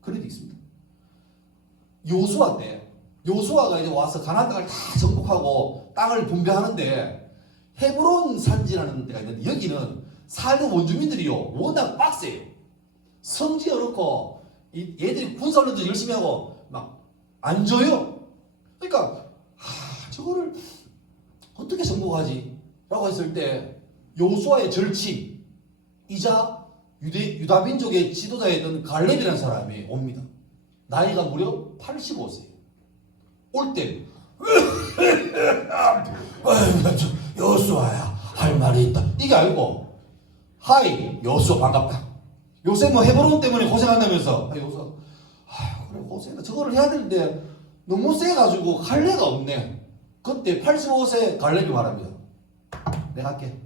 그런 게 있습니다. 요수아 때 요수아가 이제 와서 가나안 땅을 다 정복하고 땅을 분배하는데 헤브론 산지라는 데가 있는데 여기는 살던 원주민들이요 워낙 빡세요. 성지어 놓고 얘들이 군사훈련도 열심히 하고 막 안 줘요. 그러니까 저거를 어떻게 정복하지? 라고 했을 때 요수아의 절친이자 유다민족의 지도자였던 갈렙이라는 사람이 옵니다. 나이가 무려 85세. 올 때 여수아야 할 말이 있다. 이게 알고 하이 여수아 반갑다. 요새 뭐 헤브론 때문에 고생한다면서 여수아 그래 고생다. 저거를 해야 되는데 너무 세가지고 할 데가 없네. 그때 85세 갈렙이 말합니다. 내가 할게.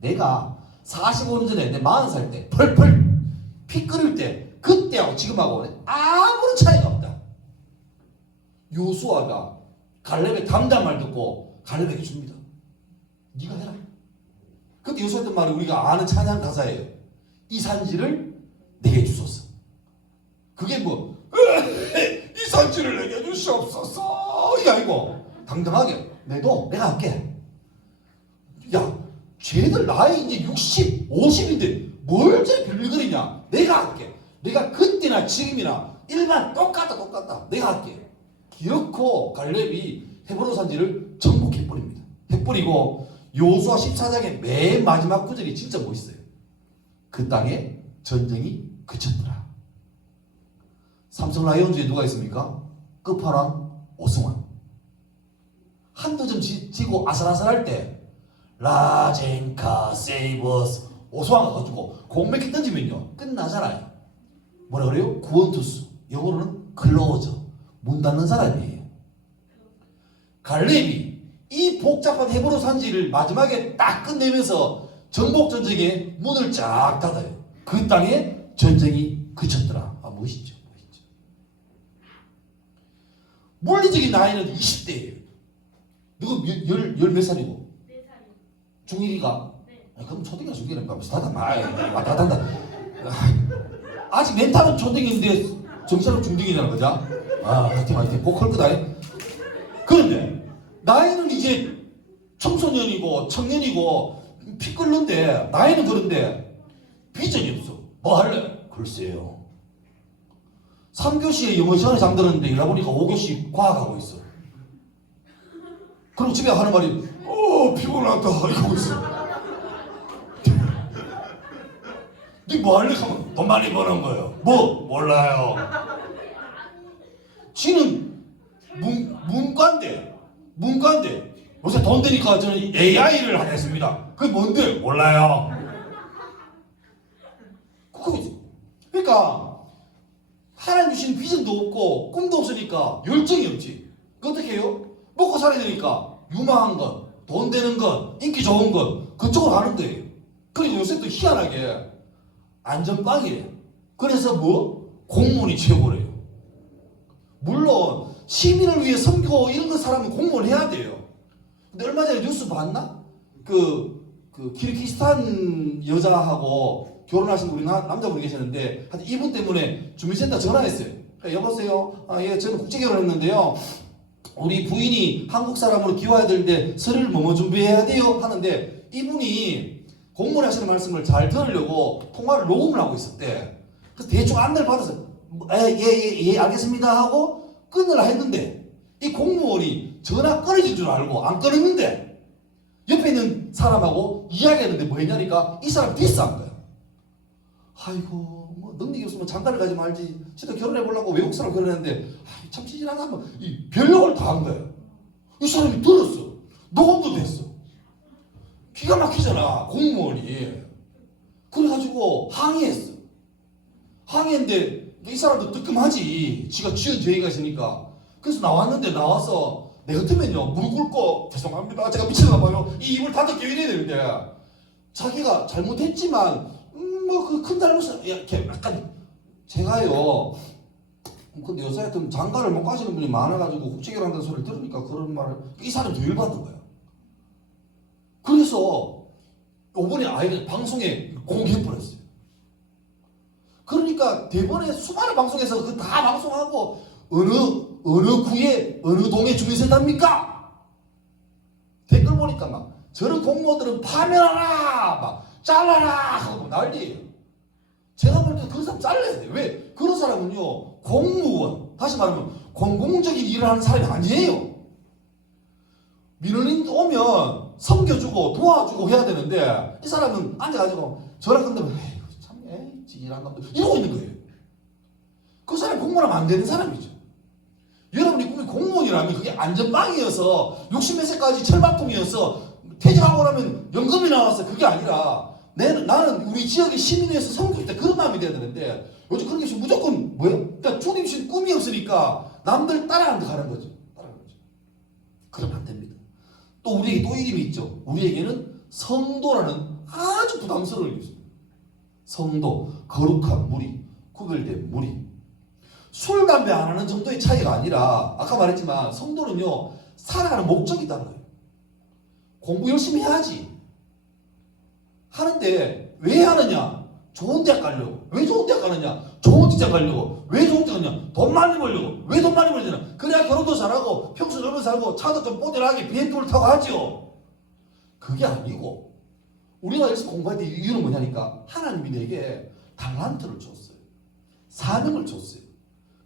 내가 45년 전에 내 40살 때 펄펄 피 끓을 때 그때하고 지금하고 아무런 차이가 없다. 요수아가 갈렙의 담담 말 듣고 갈렙에게 줍니다. 네가 해라. 그때 요수아 했던 말이 우리가 아는 찬양 가사예요. 이 산지를 내게 주소서. 그게 뭐 이 산지를 내게 주시옵소서 이게 아니고 당당하게 내가 할게. 야 쟤들 나이 이제 60, 50인데 뭘 쟤 빌빌거리냐. 내가 할게. 내가 그때나 지금이나 일반 똑같다. 내가 할게. 기어코 갈렙이 헤브론 산지를 정복해버립니다. 해버리고 여호수아 14장의 맨 마지막 구절이 진짜 멋있어요. 그 땅에 전쟁이 그쳤더라. 삼성 라이온즈에 누가 있습니까? 끝판왕 오승환. 한두 점 지고 아슬아슬할 때 라젠카 세이버스 오승환 가지고 공 몇 개 던지면요 끝나잖아요. 뭐라 그래요? 구원투수. 영어로는 클로저. 문 닫는 사람이에요. 갈렙이 이 복잡한 헤브론 산지를 마지막에 딱 끝내면서 정복전쟁의 문을 쫙 닫아요. 그 땅에 전쟁이 그쳤더라. 아, 멋있죠. 멋있죠. 물리적인 나이는 20대예요. 누구 몇 살이고? 4살이요. 중1이가? 네. 그럼 초등이나 중딩이나 비슷하다. 왔다 갔다 한다. 아직 멘탈은 초등인데 정신은 중딩이잖아. 그죠? 화이팅. 꼭 클 거다. 그런데 나이는 이제 청소년이고 청년이고 피 끓는데 나이는 그런데 비전이 없어. 뭐 할래? 글쎄요. 3교시에 영어 시간에 잠들었는데 이러다 보니까 5교시 과학하고 있어. 그리고 집에 하는 말이 피곤하다 이러고 있어. 니 뭐 할래? 하면 돈 많이 버는 거예요. 뭐? 몰라요. 지는 문과인데 요새 돈 되니까 저는 AI를 하겠습니다. 그게 뭔데? 몰라요. 그거지. 그러니까 하나님 주신 비전도 없고 꿈도 없으니까 열정이 없지. 그 어떻게 해요? 먹고 살아야 되니까 유망한 것, 돈 되는 것, 인기 좋은 것 그쪽으로 가는 거예요. 그리고 요새 또 희한하게 안전빵이래. 그래서 뭐? 공무원이 최고래요. 물론 시민을 위해 섬기고 이런 거 사람은 공무원 해야 돼요. 근데 얼마 전에 뉴스 봤나? 그 키르기스탄 여자하고 결혼하신 우리 남자분이 계셨는데 하여튼 이분 때문에 주민센터 전화했어요. 여보세요? 예, 저는 국제 결혼했는데요. 우리 부인이 한국 사람으로 기와야 되는데 서류를 뭐 준비해야 돼요? 하는데 이분이 공무원 하시는 말씀을 잘 들으려고 통화를 녹음을 하고 있었대. 그래서 대충 안내를 받아서 예, 알겠습니다 하고 끊으라 했는데 이 공무원이 전화 끊어진 줄 알고 안 끊었는데 옆에 있는 사람하고 이야기했는데 뭐 했냐니까 이 사람 디스한 거야. 아이고 뭐 능력이 없으면 장가를 가지 말지. 진짜 결혼해 보려고 외국 사람 결혼했는데 참 치질하다 하면 이 별력을 다 한 거야. 이 사람이 들었어. 녹음도 됐어. 기가 막히잖아 공무원이. 그래가지고 항의했어. 항의했는데 이 사람도 뜨끔하지. 지가 지은 죄가 있으니까. 그래서 나와서 내 같으면요 무릎 꿇고 죄송합니다 제가 미쳤나 봐요 이 입을 닫고 이래야 되는데 자기가 잘못했지만 뭐 그 큰 잘못은 이렇게 약간 제가요 근데 요새 하여튼 장가를 못 가시는 분이 많아가지고 국제결혼한다는 소리를 들으니까 그런 말을 이 사람이 더 열받는 거야. 그래서 이번에 아이를 방송에 공개해버렸어요. 그러니까 대번에 수많은 방송에서 그 다 방송하고 어느 구에 어느 동에 주민센터입니까? 댓글 보니까 막 저런 공무원들은 파면하라 막 잘라라 하고 난리예요. 제가 볼 때 그 사람 잘라야 돼. 왜? 그런 사람은요 공무원 다시 말하면 공공적인 일을 하는 사람이 아니에요. 민원인 오면 섬겨주고 도와주고 해야 되는데 이 사람은 앉아가지고 저랑 끝나면 에이 참 찌질한 놈들 이러고 있는 거예요. 그 사람이 공무원하면 안 되는 사람이죠. 여러분이 꿈이 공무원이라면 그게 안전빵이어서 60몇 세까지 철밥통이어서 퇴직하고 나면 연금이 나와서 그게 아니라 나는 우리 지역의 시민에서 섬길 때 그런 마음이 돼야 되는데 요즘 그런 게 있으면 무조건 뭐예요? 그러니까 주님 주신 꿈이 없으니까 남들 따라가는 데 가는 거죠. 그러면 안 됩니다. 또 우리에게 또 이름이 있죠. 우리에게는 성도라는 아주 부담스러운 이름이 있습니다. 성도, 거룩한 무리, 구별된 무리. 술, 담배 안 하는 정도의 차이가 아니라 아까 말했지만 성도는요 살아가는 목적이 달라요. 공부 열심히 해야지 하는데 왜 하느냐? 좋은 대학 가려고. 왜 좋은 대학 가느냐? 좋은 직장 가려고. 왜 좋은 직장 가느냐? 돈 많이 벌려고. 왜 돈 많이 벌려냐? 그래야 결혼도 잘하고 평소 젊은 살고 차도 좀 뽀대하게 BMW를 타고 하죠. 그게 아니고 우리가 열심히 공부할 때 이유는 뭐냐니까 하나님이 내게 달란트를 줬어요. 사명을 줬어요.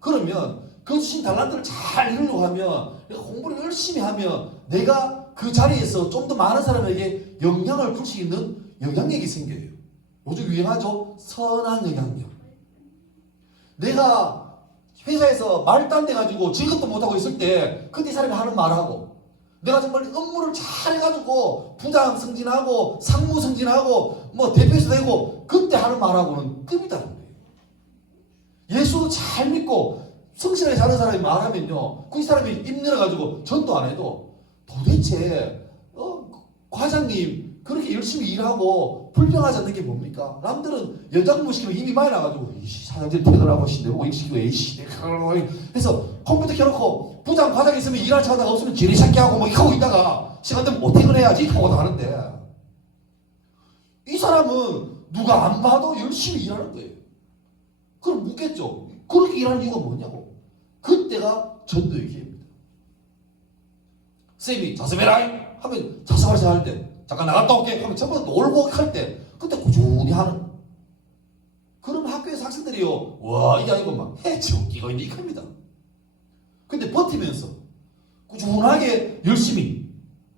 그러면 그 주신 달란트를 잘 이루려고 하면 내가 공부를 열심히 하면 내가 그 자리에서 좀 더 많은 사람에게 영향을 줄 수 있는 영향력이 생겨요. 요즘 유행하죠? 선한 영향력. 내가 회사에서 말도 안 돼가지고 직업도 못하고 있을 때 그때 이 사람이 하는 말하고 내가 정말 업무를 잘 해가지고 부장 승진하고 상무 승진하고 뭐 대표이사 되고 그때 하는 말하고는 급이 다른 거예요. 예수 잘 믿고 성실하게 사는 사람이 말하면요, 그 사람이 입 열어가지고 전도 안 해도 도대체 과장님 그렇게 열심히 일하고 불평하지 않는 게 뭡니까? 남들은 연장근무 시키면 힘이 많이 나가지고 이씨 사장님 퇴근하고 내보고 이거 시키고 에이씨 해서 컴퓨터 켜놓고 부장 과장 있으면 일할 차가 없으면 지리찾기하고 뭐 하고 있다가 시간 되면 뭐 퇴근해야지 하고 하는데 이 사람은 누가 안 봐도 열심히 일하는 거예요. 그럼 묻겠죠. 그렇게 일하는 이유가 뭐냐고. 그때가 전도의 기회입니다. 쌤이 자습해라 하면 자습할 때 할 때 잠깐 나갔다 올게 하면 전부 다 놀고 할 때 그때 꾸준히 하는. 그럼 학교에서 학생들이요, 와 이게 아니고 막 해치우기가 있는 이겁니다. 근데 버티면서 꾸준하게 열심히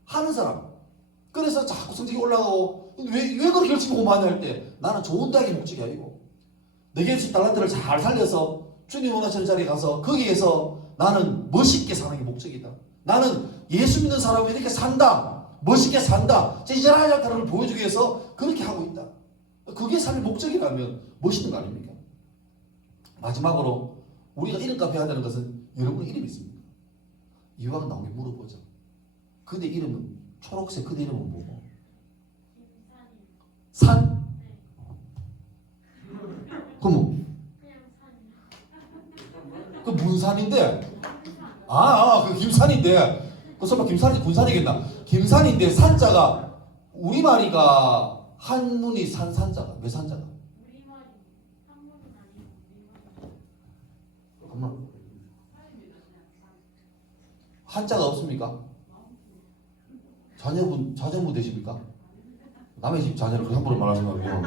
하는 사람, 그래서 자꾸 성적이 올라가고 왜 그렇게 열심히 공부하냐 할 때 나는 좋은 대학이 목적이 아니고 내게 주신 달란트를 잘 살려서 주님 원하시는 자리에 가서 거기에서 나는 멋있게 사는 게 목적이다. 나는 예수 믿는 사람이 이렇게 산다, 멋있게 산다, 찌질하지 않다는 걸 보여주기 위해서 그렇게 하고 있다. 그게 삶의 목적이라면 멋있는 거 아닙니까? 마지막으로 우리가 이름값 해야 되는 것은 여러분 이름이 있습니까? 이왕 나오게 물어보자. 그대 이름은 초록색 그대 이름은 뭐고? 산? 그럼 그 문산인데 그 김산인데 그 설마 김산이 군산이겠나? 김산인데 산자가 우리말이가 한문이 산자가 왜 산자가? 우리말이 한문은 아니고 엄마 한자가 없습니까? 자녀분 되십니까? 남의 집 자녀를 그 함부로 말하지 말고요.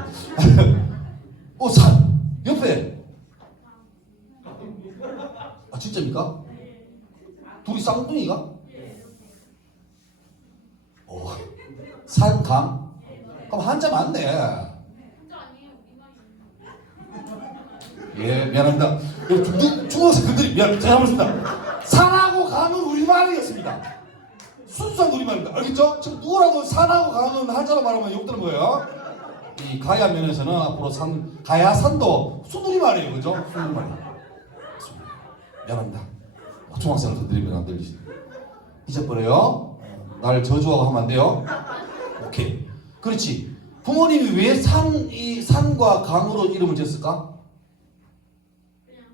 산 옆에 진짜입니까? 둘이 쌍둥이가? 산, 강? 그럼 한자 맞네. 한자 아니에요. 우리말이. 예, 미안합니다. 중학생 그들이 잘못했습니다. 산하고 강은 우리말이었습니다. 순수한 우리말입니다. 알겠죠? 지금 누구라도 산하고 강은 한자로 말하면 욕되는 거예요. 이 가야 면에서는 앞으로 가야 산도 순우리말이에요. 그죠? 순우리말이에요. 미안합니다. 중학생을 건드리면 안 들리시. 잊어버려요. 날 저주하고 하면 안 돼요. 오케이. 그렇지. 부모님이 왜 산과 강으로 이름을 지었을까? 그냥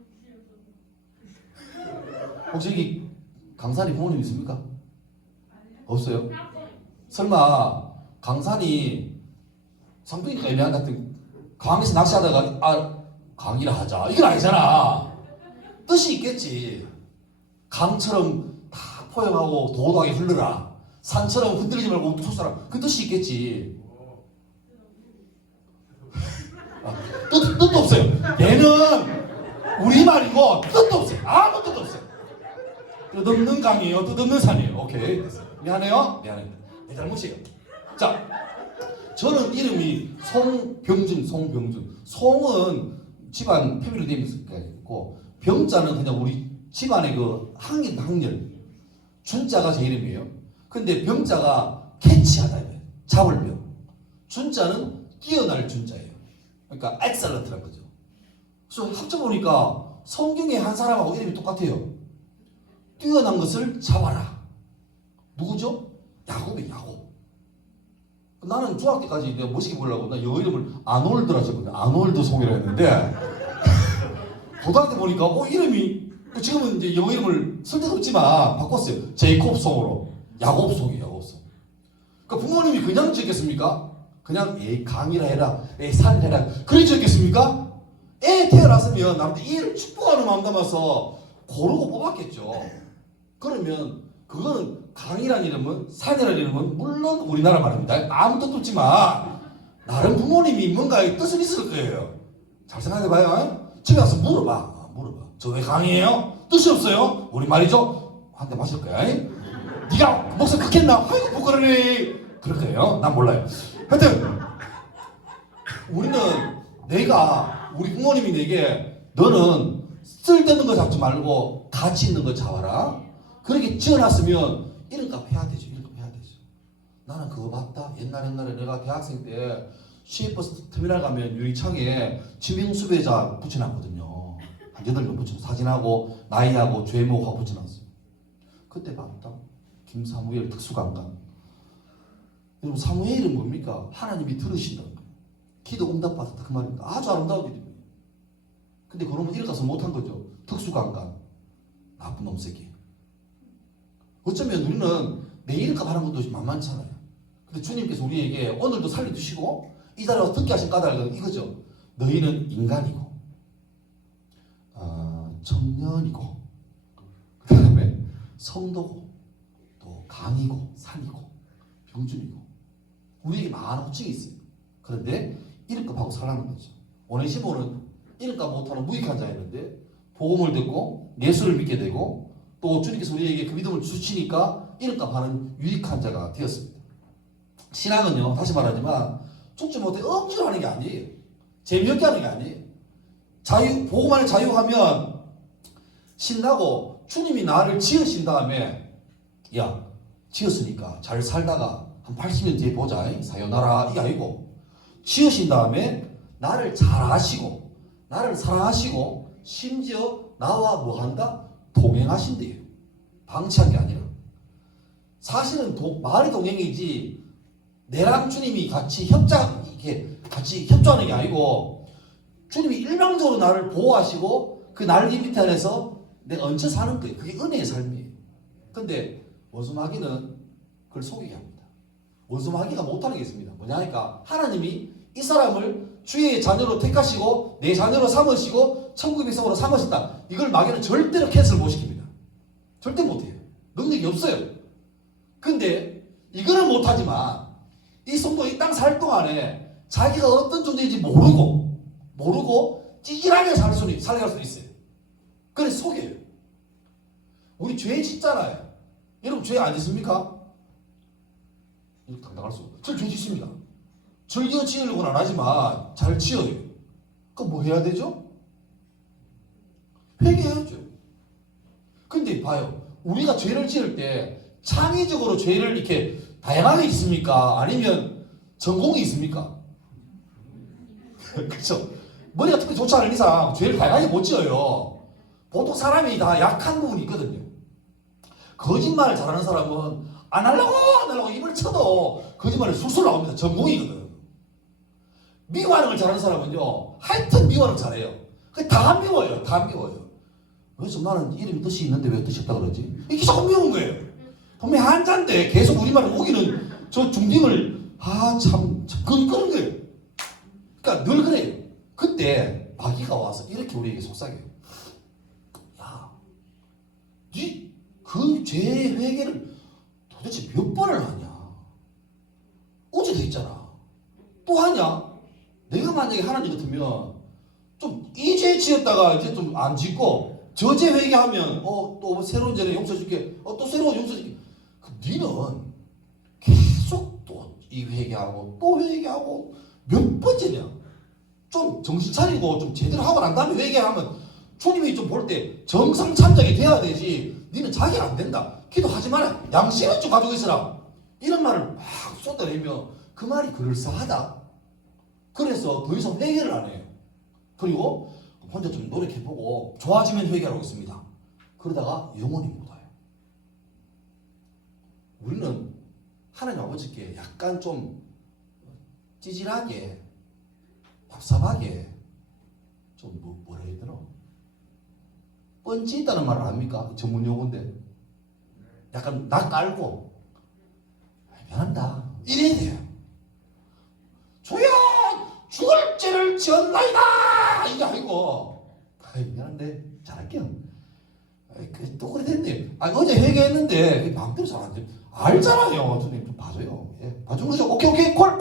혹시 여기 강산이 부모님 있습니까? 없어요? 대학생. 설마 강산이 상둥이가 애매한 것 같은 강에서 낚시하다가 강이라 하자 이건 아니잖아. 뜻이 있겠지. 강처럼 다 포용하고 도도하게 흘러라. 산처럼 흔들리지 말고 솟아라. 그 뜻이 있겠지. 뜻도 없어요. 얘는 우리말이고 뜻도 없어요. 아무 뜻도 없어요. 뜻없는 강이에요. 뜻없는 산이에요. 오케이. 미안해요. 미안합니다. 내 잘못이에요. 자, 저는 이름이 송병준. 송은 집안 패밀리 네임이 있고 병자는 그냥 우리 집안의 그 학렬. 준자가 제 이름이에요. 근데 병자가 캐치하다 이거예요. 잡을 병. 준자는 뛰어날 준자예요. 그러니까 엑셀런트란 거죠. 그래서 합쳐보니까 성경의 한 사람하고 이름이 똑같아요. 뛰어난 것을 잡아라. 누구죠? 야곱이에요. 야곱. 나는 중학교 때까지 내가 멋있게 보려고 나 영어 이름을 아놀드라 적었는데 아놀드 송이라 했는데 고등학교 보니까 이름이 지금은 이제 영어 이름을 쓸데없지만 바꿨어요. 제이콥 송으로. 야곱 송이에요. 야곱 송. 그러니까 부모님이 그냥 지었겠습니까? 그냥 강이라 해라. 산 해라. 그래 지었겠습니까? 애 태어났으면 나한테 이 애를 축복하는 마음 담아서 고르고 뽑았겠죠. 그러면 그거는 강이라는 이름은 산이라는 이름은 물론 우리나라 말입니다. 아무 뜻도 없지만 나름 부모님이 뭔가의 뜻은 있을 거예요. 잘 생각해봐요. 집에 가서 물어봐. 저 왜 강이에요? 뜻이 없어요? 우리 말이죠? 한 대 맞을 거야. 이? 네가 목소리 크겠나? 아이고 부끄러네. 그럴 거예요. 난 몰라요. 하여튼 우리는 내가 우리 부모님이 내게 너는 쓸데없는 거 잡지 말고 가치 있는 거 잡아라. 그렇게 지어놨으면 이름값 해야 되죠. 이름값 해야 되죠. 나는 그거 봤다. 옛날에 내가 대학생 때 시외버스 터미널 가면 유리창에 지명수배자 붙여놨거든요. 한 8명 붙여놨어. 사진하고 나이하고 죄목하고 붙여놨어요. 그때 봤다. 김사무엘 특수강간. 여러분 사무엘은 뭡니까? 하나님이 들으신다는 거예요. 기도 응답받았다 그 말입니다. 아주 아름다운 일입니다. 근데 그놈은 이름 가서 못한 거죠. 특수강간. 나쁜 놈 새끼. 어쩌면 우리는 내 이름값 하는 것도 만만찮아요. 근데 주님께서 우리에게 오늘도 살려주시고 이 자리에 와서 듣게 하신 까닭은 이거죠. 너희는 인간이고 청년이고 그 다음에 성도고 또 강이고 산이고 병준이고 우리에게 많은 호칭이 있어요. 그런데 이름값하고 살라는 거죠. 오네시모는 이름값 못하는 무익한 자였는데 복음을 듣고 예수를 믿게 되고 또 주님께서 우리에게 그 믿음을 주시니까 이름값 하는 유익한 자가 되었습니다. 신앙은요, 다시 말하지만 죽지 못해 억지로 하는 게 아니에요. 재미없게 하는 게 아니에요. 복음 안에 자유하면 신나고 주님이 나를 지으신 다음에 야, 지었으니까 잘 살다가 한 80년 뒤에 보자. 사요나라 이 아니고 지으신 다음에 나를 잘 아시고 나를 사랑하시고 심지어 나와 뭐 한다? 동행하신대요. 방치한 게 아니라. 사실은 말이 동행이지 내랑 주님이 같이 같이 협조하는 게 아니고 주님이 일방적으로 나를 보호하시고 그 날개 밑에 안에서 내가 얹혀 사는 거예요. 그게 은혜의 삶이에요. 근데 원수마귀는 그걸 속이게 합니다. 원수마귀가 못하는 게 있습니다. 뭐냐니까 하나님이 이 사람을 주의 자녀로 택하시고 내 자녀로 삼으시고 천국의 백성으로 삼으신다. 이걸 마귀는 절대로 캔슬 못 시킵니다. 절대 못해요. 능력이 없어요. 근데 이거는 못하지만 이 성도 이 땅 살 동안에 자기가 어떤 존재인지 모르고 찌질하게 살아갈 수도 있어요. 그래서 속여요. 우리 죄 짓잖아요. 여러분 죄 안 짓습니까? 이거 당당할 수 없어요. 저 죄 짓습니다. 즐겨 지으려고는 안 하지만 잘 지어요. 그럼 뭐 해야 되죠? 회개해야죠. 근데 봐요. 우리가 죄를 지을 때 창의적으로 죄를 이렇게 다양하게 짓습니까? 아니면 전공이 있습니까? 그렇죠? 머리가 특히 좋지 않은 이상 죄를 다양하게 못 지어요. 보통 사람이 다 약한 부분이 있거든요. 거짓말을 잘하는 사람은 안 하려고 입을 쳐도 거짓말이 술술 나옵니다. 전공이거든. 미워하는 걸 잘하는 사람은요, 하여튼 미워하는 걸 잘해요. 다 미워요. 다 미워요. 그래서 나는 이름이 뜻이 있는데 왜 뜻이 없다 그러지? 이게 자꾸 미운 거예요. 분명히 한자인데 계속 우리말을 우기는 저 중딩을 그런 거예요. 그러니까 늘 그래요. 그때 마귀가 와서 이렇게 우리에게 속삭여요. 야, 니 그 죄의 회개를 도대체 몇 번을 하냐? 어제도 했잖아. 또 하냐? 내가 만약에 하나님 같으면 좀 이 죄 지었다가 이제 좀 안 짓고 저 죄 회개하면 또 새로운 죄는 용서줄게. 또 새로운 용서줄게. 니는 계속 또 이 회개하고 또 회개하고 몇 번째냐? 좀 정신 차리고 좀 제대로 하고 난 다음에 회개하면 주님이 좀 볼 때 정상 참작이 돼야 되지. 니는 자기 안 된다. 기도하지 마라. 양심은 좀 가지고 있어라. 이런 말을 막 쏟아내면 그 말이 그럴싸하다. 그래서 더 이상 회개를 안 해요. 그리고 혼자 좀 노력해보고 좋아지면 회개하고 있습니다. 그러다가 영원히 못 와요. 우리는 하나님 아버지께 약간 좀 찌질하게 답답하게 좀 뭐라 해야 되나? 뻔치 있다는 말을 압니까? 전문 용어인데 약간 나 깔고 미안하다 이래야 돼요. 주여 죽을 죄를 지었나이다 이게 아니고 미안한데 잘할게요. 또 그래 됐네. 어제 회개했는데 마음대로 잘 안 돼. 알잖아요. 주님 좀 봐줘요. 예, 봐준 거죠. 오케이 콜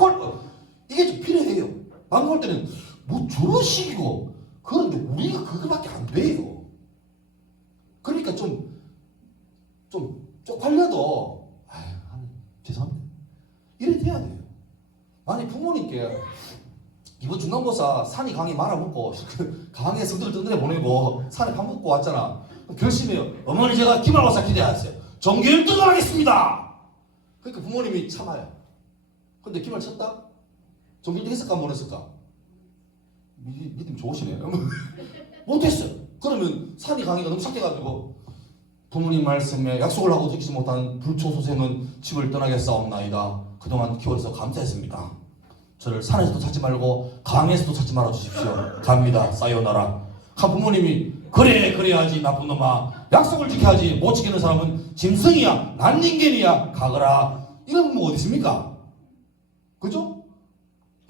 이게 좀 필요해요. 방금 볼 때는 뭐 저런 식이고 그런데 우리가 그거밖에 안 돼요. 그러니까 좀 쪽팔려도 아유 죄송합니다. 이래 돼야 돼요. 아니 부모님께 이번 중간고사 산이 강이 말아먹고 강에 성들을 뜬들에 보내고 산에 밥 먹고 왔잖아. 결심해요. 어머니 제가 기말고사 기대하세요. 전교 1등을 하겠습니다. 그러니까 부모님이 참아요. 근데 기말 쳤다? 전교 1등 했을까 못 했을까? 믿음 좋으시네요. 못했어요. 그러면 산이 강이가 너무 착해가지고 부모님 말씀에 약속을 하고 지키지 못한 불초소생은 집을 떠나겠사옵나이다. 그동안 키워줘서 감사했습니다. 저를 산에서도 찾지 말고 강에서도 찾지 말아 주십시오. 갑니다. 사요나라. 한 부모님이 그래 그래야지 나쁜 놈아. 약속을 지켜야지. 못 지키는 사람은 짐승이야. 난닝겐이야. 가거라. 이런 부모 어디 있습니까? 그죠?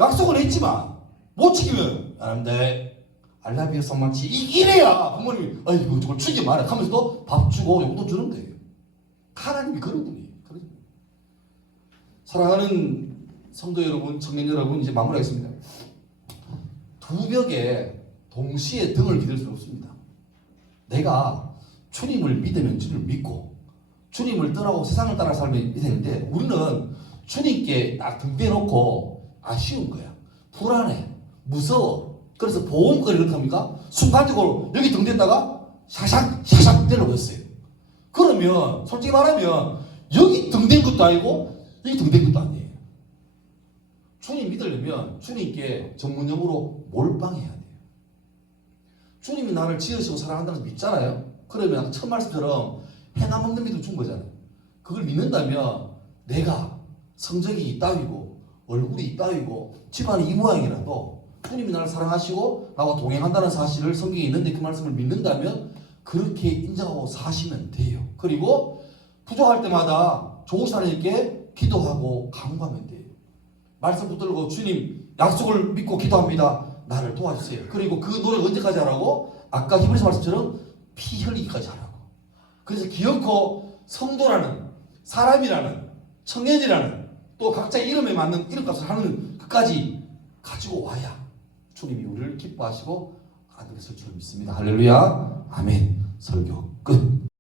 약속을 했지만 못 지키면 여러분들 I love you so much 이래야 부모님이 아이고 저걸 주기 말아 하면서도 밥 주고 용돈 주는 거예요. 하나님이 그런 분이에요. 사랑하는 성도 여러분, 청년 여러분, 이제 마무리하겠습니다. 두 벽에 동시에 등을 기댈 수는 없습니다. 내가 주님을 믿으면 주님을 믿고 주님을 떠나고 세상을 따라 살면 되는데 우리는 주님께 딱 등 대놓고 아쉬운 거야. 불안해. 무서워. 그래서 보험거리를 어떻게 합니까? 순간적으로 여기 등 댔다가 샤샥 내려고 했어요. 그러면 솔직히 말하면 여기 등 댄 것도 아니고 여기 등 댄 것도 아니에요. 주님 믿으려면 주님께 전문용어로 몰빵해야 돼요. 주님이 나를 지으시고 사랑한다는 걸 믿잖아요. 그러면 첫 말씀처럼 행함 없는 믿음 준 거잖아요. 그걸 믿는다면 내가 성적이 이따위고 얼굴이 이따위고 집안이 이 모양이라도 주님이 나를 사랑하시고 나와 동행한다는 사실을 성경에 있는데 그 말씀을 믿는다면 그렇게 인정하고 사시면 돼요. 그리고 부족할 때마다 좋으신 하나님께 기도하고 간구하면 돼요. 말씀 붙들고 주님 약속을 믿고 기도합니다. 나를 도와주세요. 그리고 그 노력 언제까지 하라고? 아까 히브리서 말씀처럼 피 흘리기까지 하라고. 그래서 기어코 성도라는 사람이라는 청년이라는 또 각자 이름에 맞는 이름값을 하는 끝까지 가지고 와야 주님이 우리를 기뻐하시고 아들을 쓸 줄 믿습니다. 할렐루야. 아멘. 설교 끝.